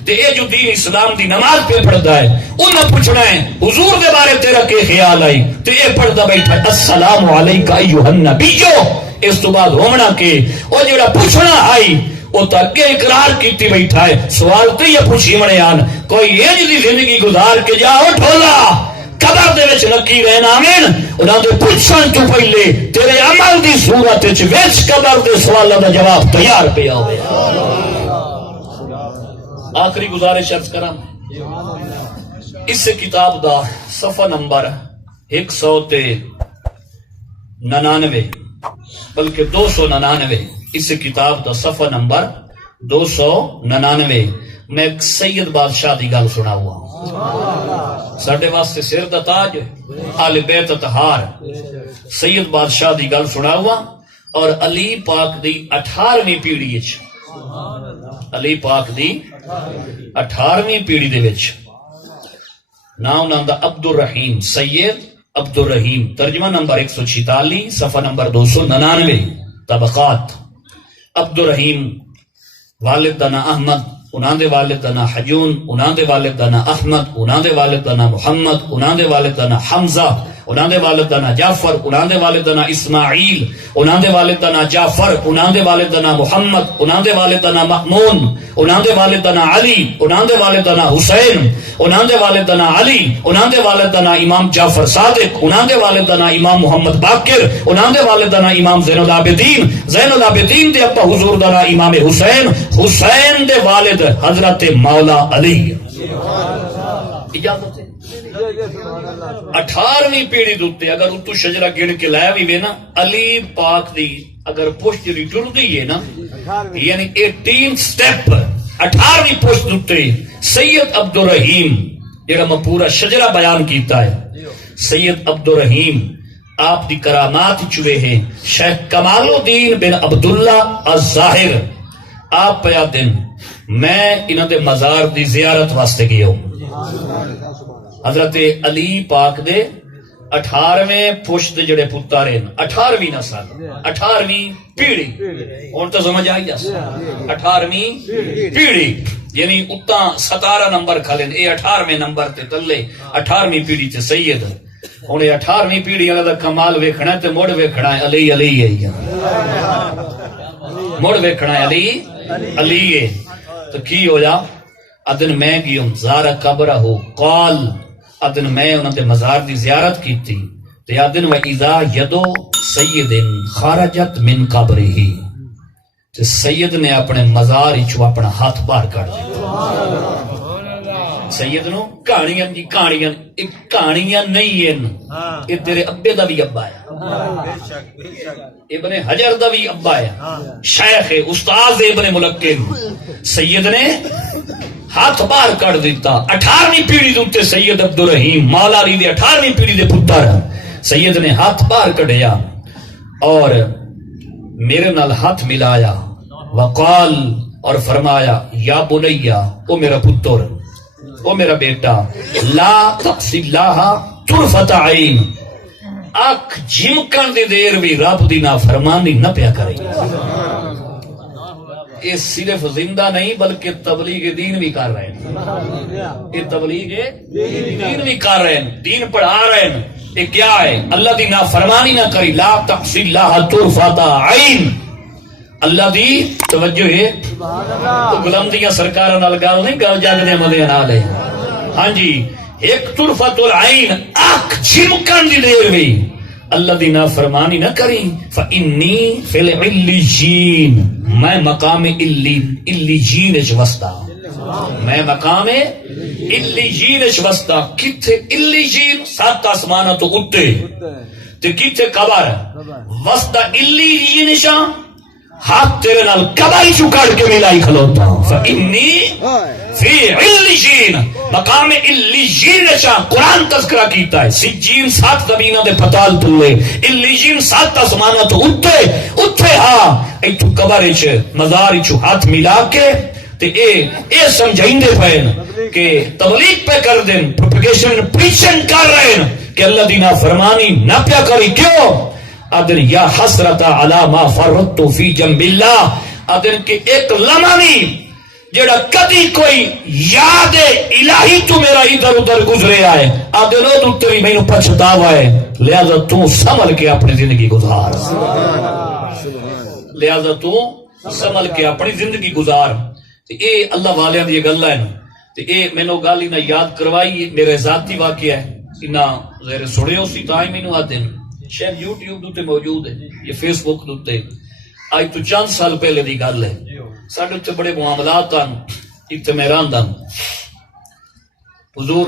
تے اے جو دین اسلام دی نماز پہ پڑھدا ہے. انہیں پوچھنا ہے حضور دے بارے تیرا کے خیال آئی تے اے پڑھدا بیٹھا السلام علیکہ ایھا النبی. اس تو بعد ہونا کہ او جڑا پوچھنا آئی او تو اگے اقرار کیتی بیٹھا ہے. سوال تے یہ پوچھی منے آن کوئی انج دی زندگی گزار کے جاؤ ڈھولا قبر دے وچ لکی رہنا آمین. انہاں دے پوچھن تو پہلے تیرے عمل دی صورت وچ وچ قبر دے سوالاں دا جواب تیار پیا ہوے. آخری گزارش عرض کراں اس کتاب دا صفحہ نمبر 199 بلکہ 299 اس کتاب دا صفحہ نمبر 299 میں ایک سید بادشاہ دی گل سنا ہوا ساڈے واسطے سر دا تاج آل بیت اطہار سید بادشاہ دی گل سنا ہوا اور علی پاک دی 18ویں پیڑھی وچ علی پاک دی 18ویں پیڑھی دے وچ نام نام دا عبد الرحیم سید عبد الرحیم ترجمہ نمبر 146 صفحہ نمبر 299 طبقات. عبد الرحیم والد دنا احمد انہاں دے والد دنا حجون انہاں دے والد دنا احمد انہاں دے والد دنا محمد انہاں دے والد دنا حمزہ انہاں دے والد دنا جعفر انہاں دے والد دنا اسماعیل انہاں دے والد دنا جعفر انہاں دے والد دنا محمد انہاں دے والد دنا مأمون انہاں دے والد دنا علی انہاں دے والد دنا حسین انہاں دے والد دنا علی انہاں دے والد دنا امام جعفر صادق انہاں دے والد دنا امام محمد باقر انہاں دے والد دنا امام زین العابدین دے ابا حضور دنا امام حسین حسین دے والد حضرت مولا علی. اجازت 18ویں پیڑھی دوتے اگر اتو شجرہ گن کے لایا بھی وے نا علی پاک دی اگر پشت جڑی ٹر دی ہے نا یعنی 18 سٹیپ 18ویں پشت دوتے سید عبد الرحیم جڑا میں پورا شجرہ بیان کیتا ہے. سید عبد الرحیم آپ دی کرامات چوے ہیں. شیخ کمال الدین بن عبداللہ الظاہر آپ پیا دن میں انہاں دے مزار دی زیارت واسطے گیا ہوں. حضرت علی پاک دے 18ویں پشت جڑے پتر ہیں 18ویں نسل 18ویں پیڑھی ہن تو سمجھ آئی جس 18ویں پیڑھی یعنی اتنا 17 نمبر کھلیں اے 18ویں نمبر تے تلے 18ویں پیڑھی تے سید ہن 18ویں پیڑھی والا دا کمال ویکھنا تے مڑ ویکھنا ہے علی علی ہے مڑ ویکھنا ہے علی علی ہے تو کی ہویا ادن میں گیوں زارہ قبرہ ہو قال ادن میں انہوں نے مزار دی زیارت کی تھی تے ادن و اذا یدو سید خارجت من قبرہ ہی تے سید نے اپنے مزار اچھو اپنا ہاتھ باہر کر دیا سید نو کہانیاں دی کہانیاں نہیں ہیں یہ تیرے ابے دا بھی ابا ہے ابن حجر دا بھی ابا ہے شیخ استاذ ابن ملقن سید نے ہاتھ باہر کر دیتا 18ویں پیڑھی دوتے سید عبدالرحیم مولا علی دے 18ویں پیڑھی دے پتر سید نے ہاتھ باہر کڑیا اور میرے نال ہاتھ ملایا وقال اور فرمایا یا بنیا او میرا پتر او میرا بیٹا لا تقصی اللہ طرفت عین اکھ جھمکن دی دیر بھی رب دی نافرمانی نہ پیا کرے یہ صرف زندہ نہیں بلکہ تبلیغ دین بھی کر رہے ہیں یہ تبلیغ دین بھی کر رہے ہیں دین پڑھا رہے ہیں یہ کیا ہے اللہ دی نافرمانی نہ کری لا تقصی اللہ طرفت عین اللہ دی توجہ ہے تو بلندیاں سرکاراں نال گل نہیں گل جگ دے مدے نال ہے ہاں جی ایک طرفت العین اکھ جھمکن دی دیر بھی اللہ دی نافرمانی نہ کریں فإنی فی العلیجین میں مقام علیجین اچ وستا میں مقام علیجین اچ وستا کتھے علیجین 7 آسماناں تو اتے تے کتھے قبر وستا علیجین شاں ہاتھ تیرے نال کبائی چکڑ کے ملائی کھلوتا فإنی فی علیجین مقام علیجین شاہ قرآن تذکرہ کیتا ہے سجین 7 زمینہ دے پتال تلے علیجین 7 آسمانہ تو اٹھے ہاں ایتو قبر اچھ مزار اچھو ہاتھ ملا کے تے اے سمجھائیں دے پہن کہ تبلیغ پہ کر دیں پروپیگیشن پریچن کر رہے ہیں کہ اللہ دینا فرمانی نہ پیا کری کیوں ادن یا حسرتا علی ما فرطت فی جنب اللہ ادن کے ایک لمحہ نہیں جڑا کدی کوئی یاد الہی تو میرا ادھر ادھر گزرے آئے ادن او تیری مینوں پچھتاوا ہے لہذا تو سنبھل کے اپنی زندگی گزار لہذا تو سنبھل کے اپنی زندگی گزار تے اے اللہ والیاں دی گل ہے تے اے مینوں گل انہاں یاد کروائی میرے ذاتی واقعہ ہے انہاں زہر سڑیو سی تاں مینوں آدن شاید یوٹیوب دوتے موجود ہے یہ فیس بک دوتے آج تو چند سال پہلے دی گل ہے ساڈے تے بڑے معاملات ہیں اتنے میں رہندا حضور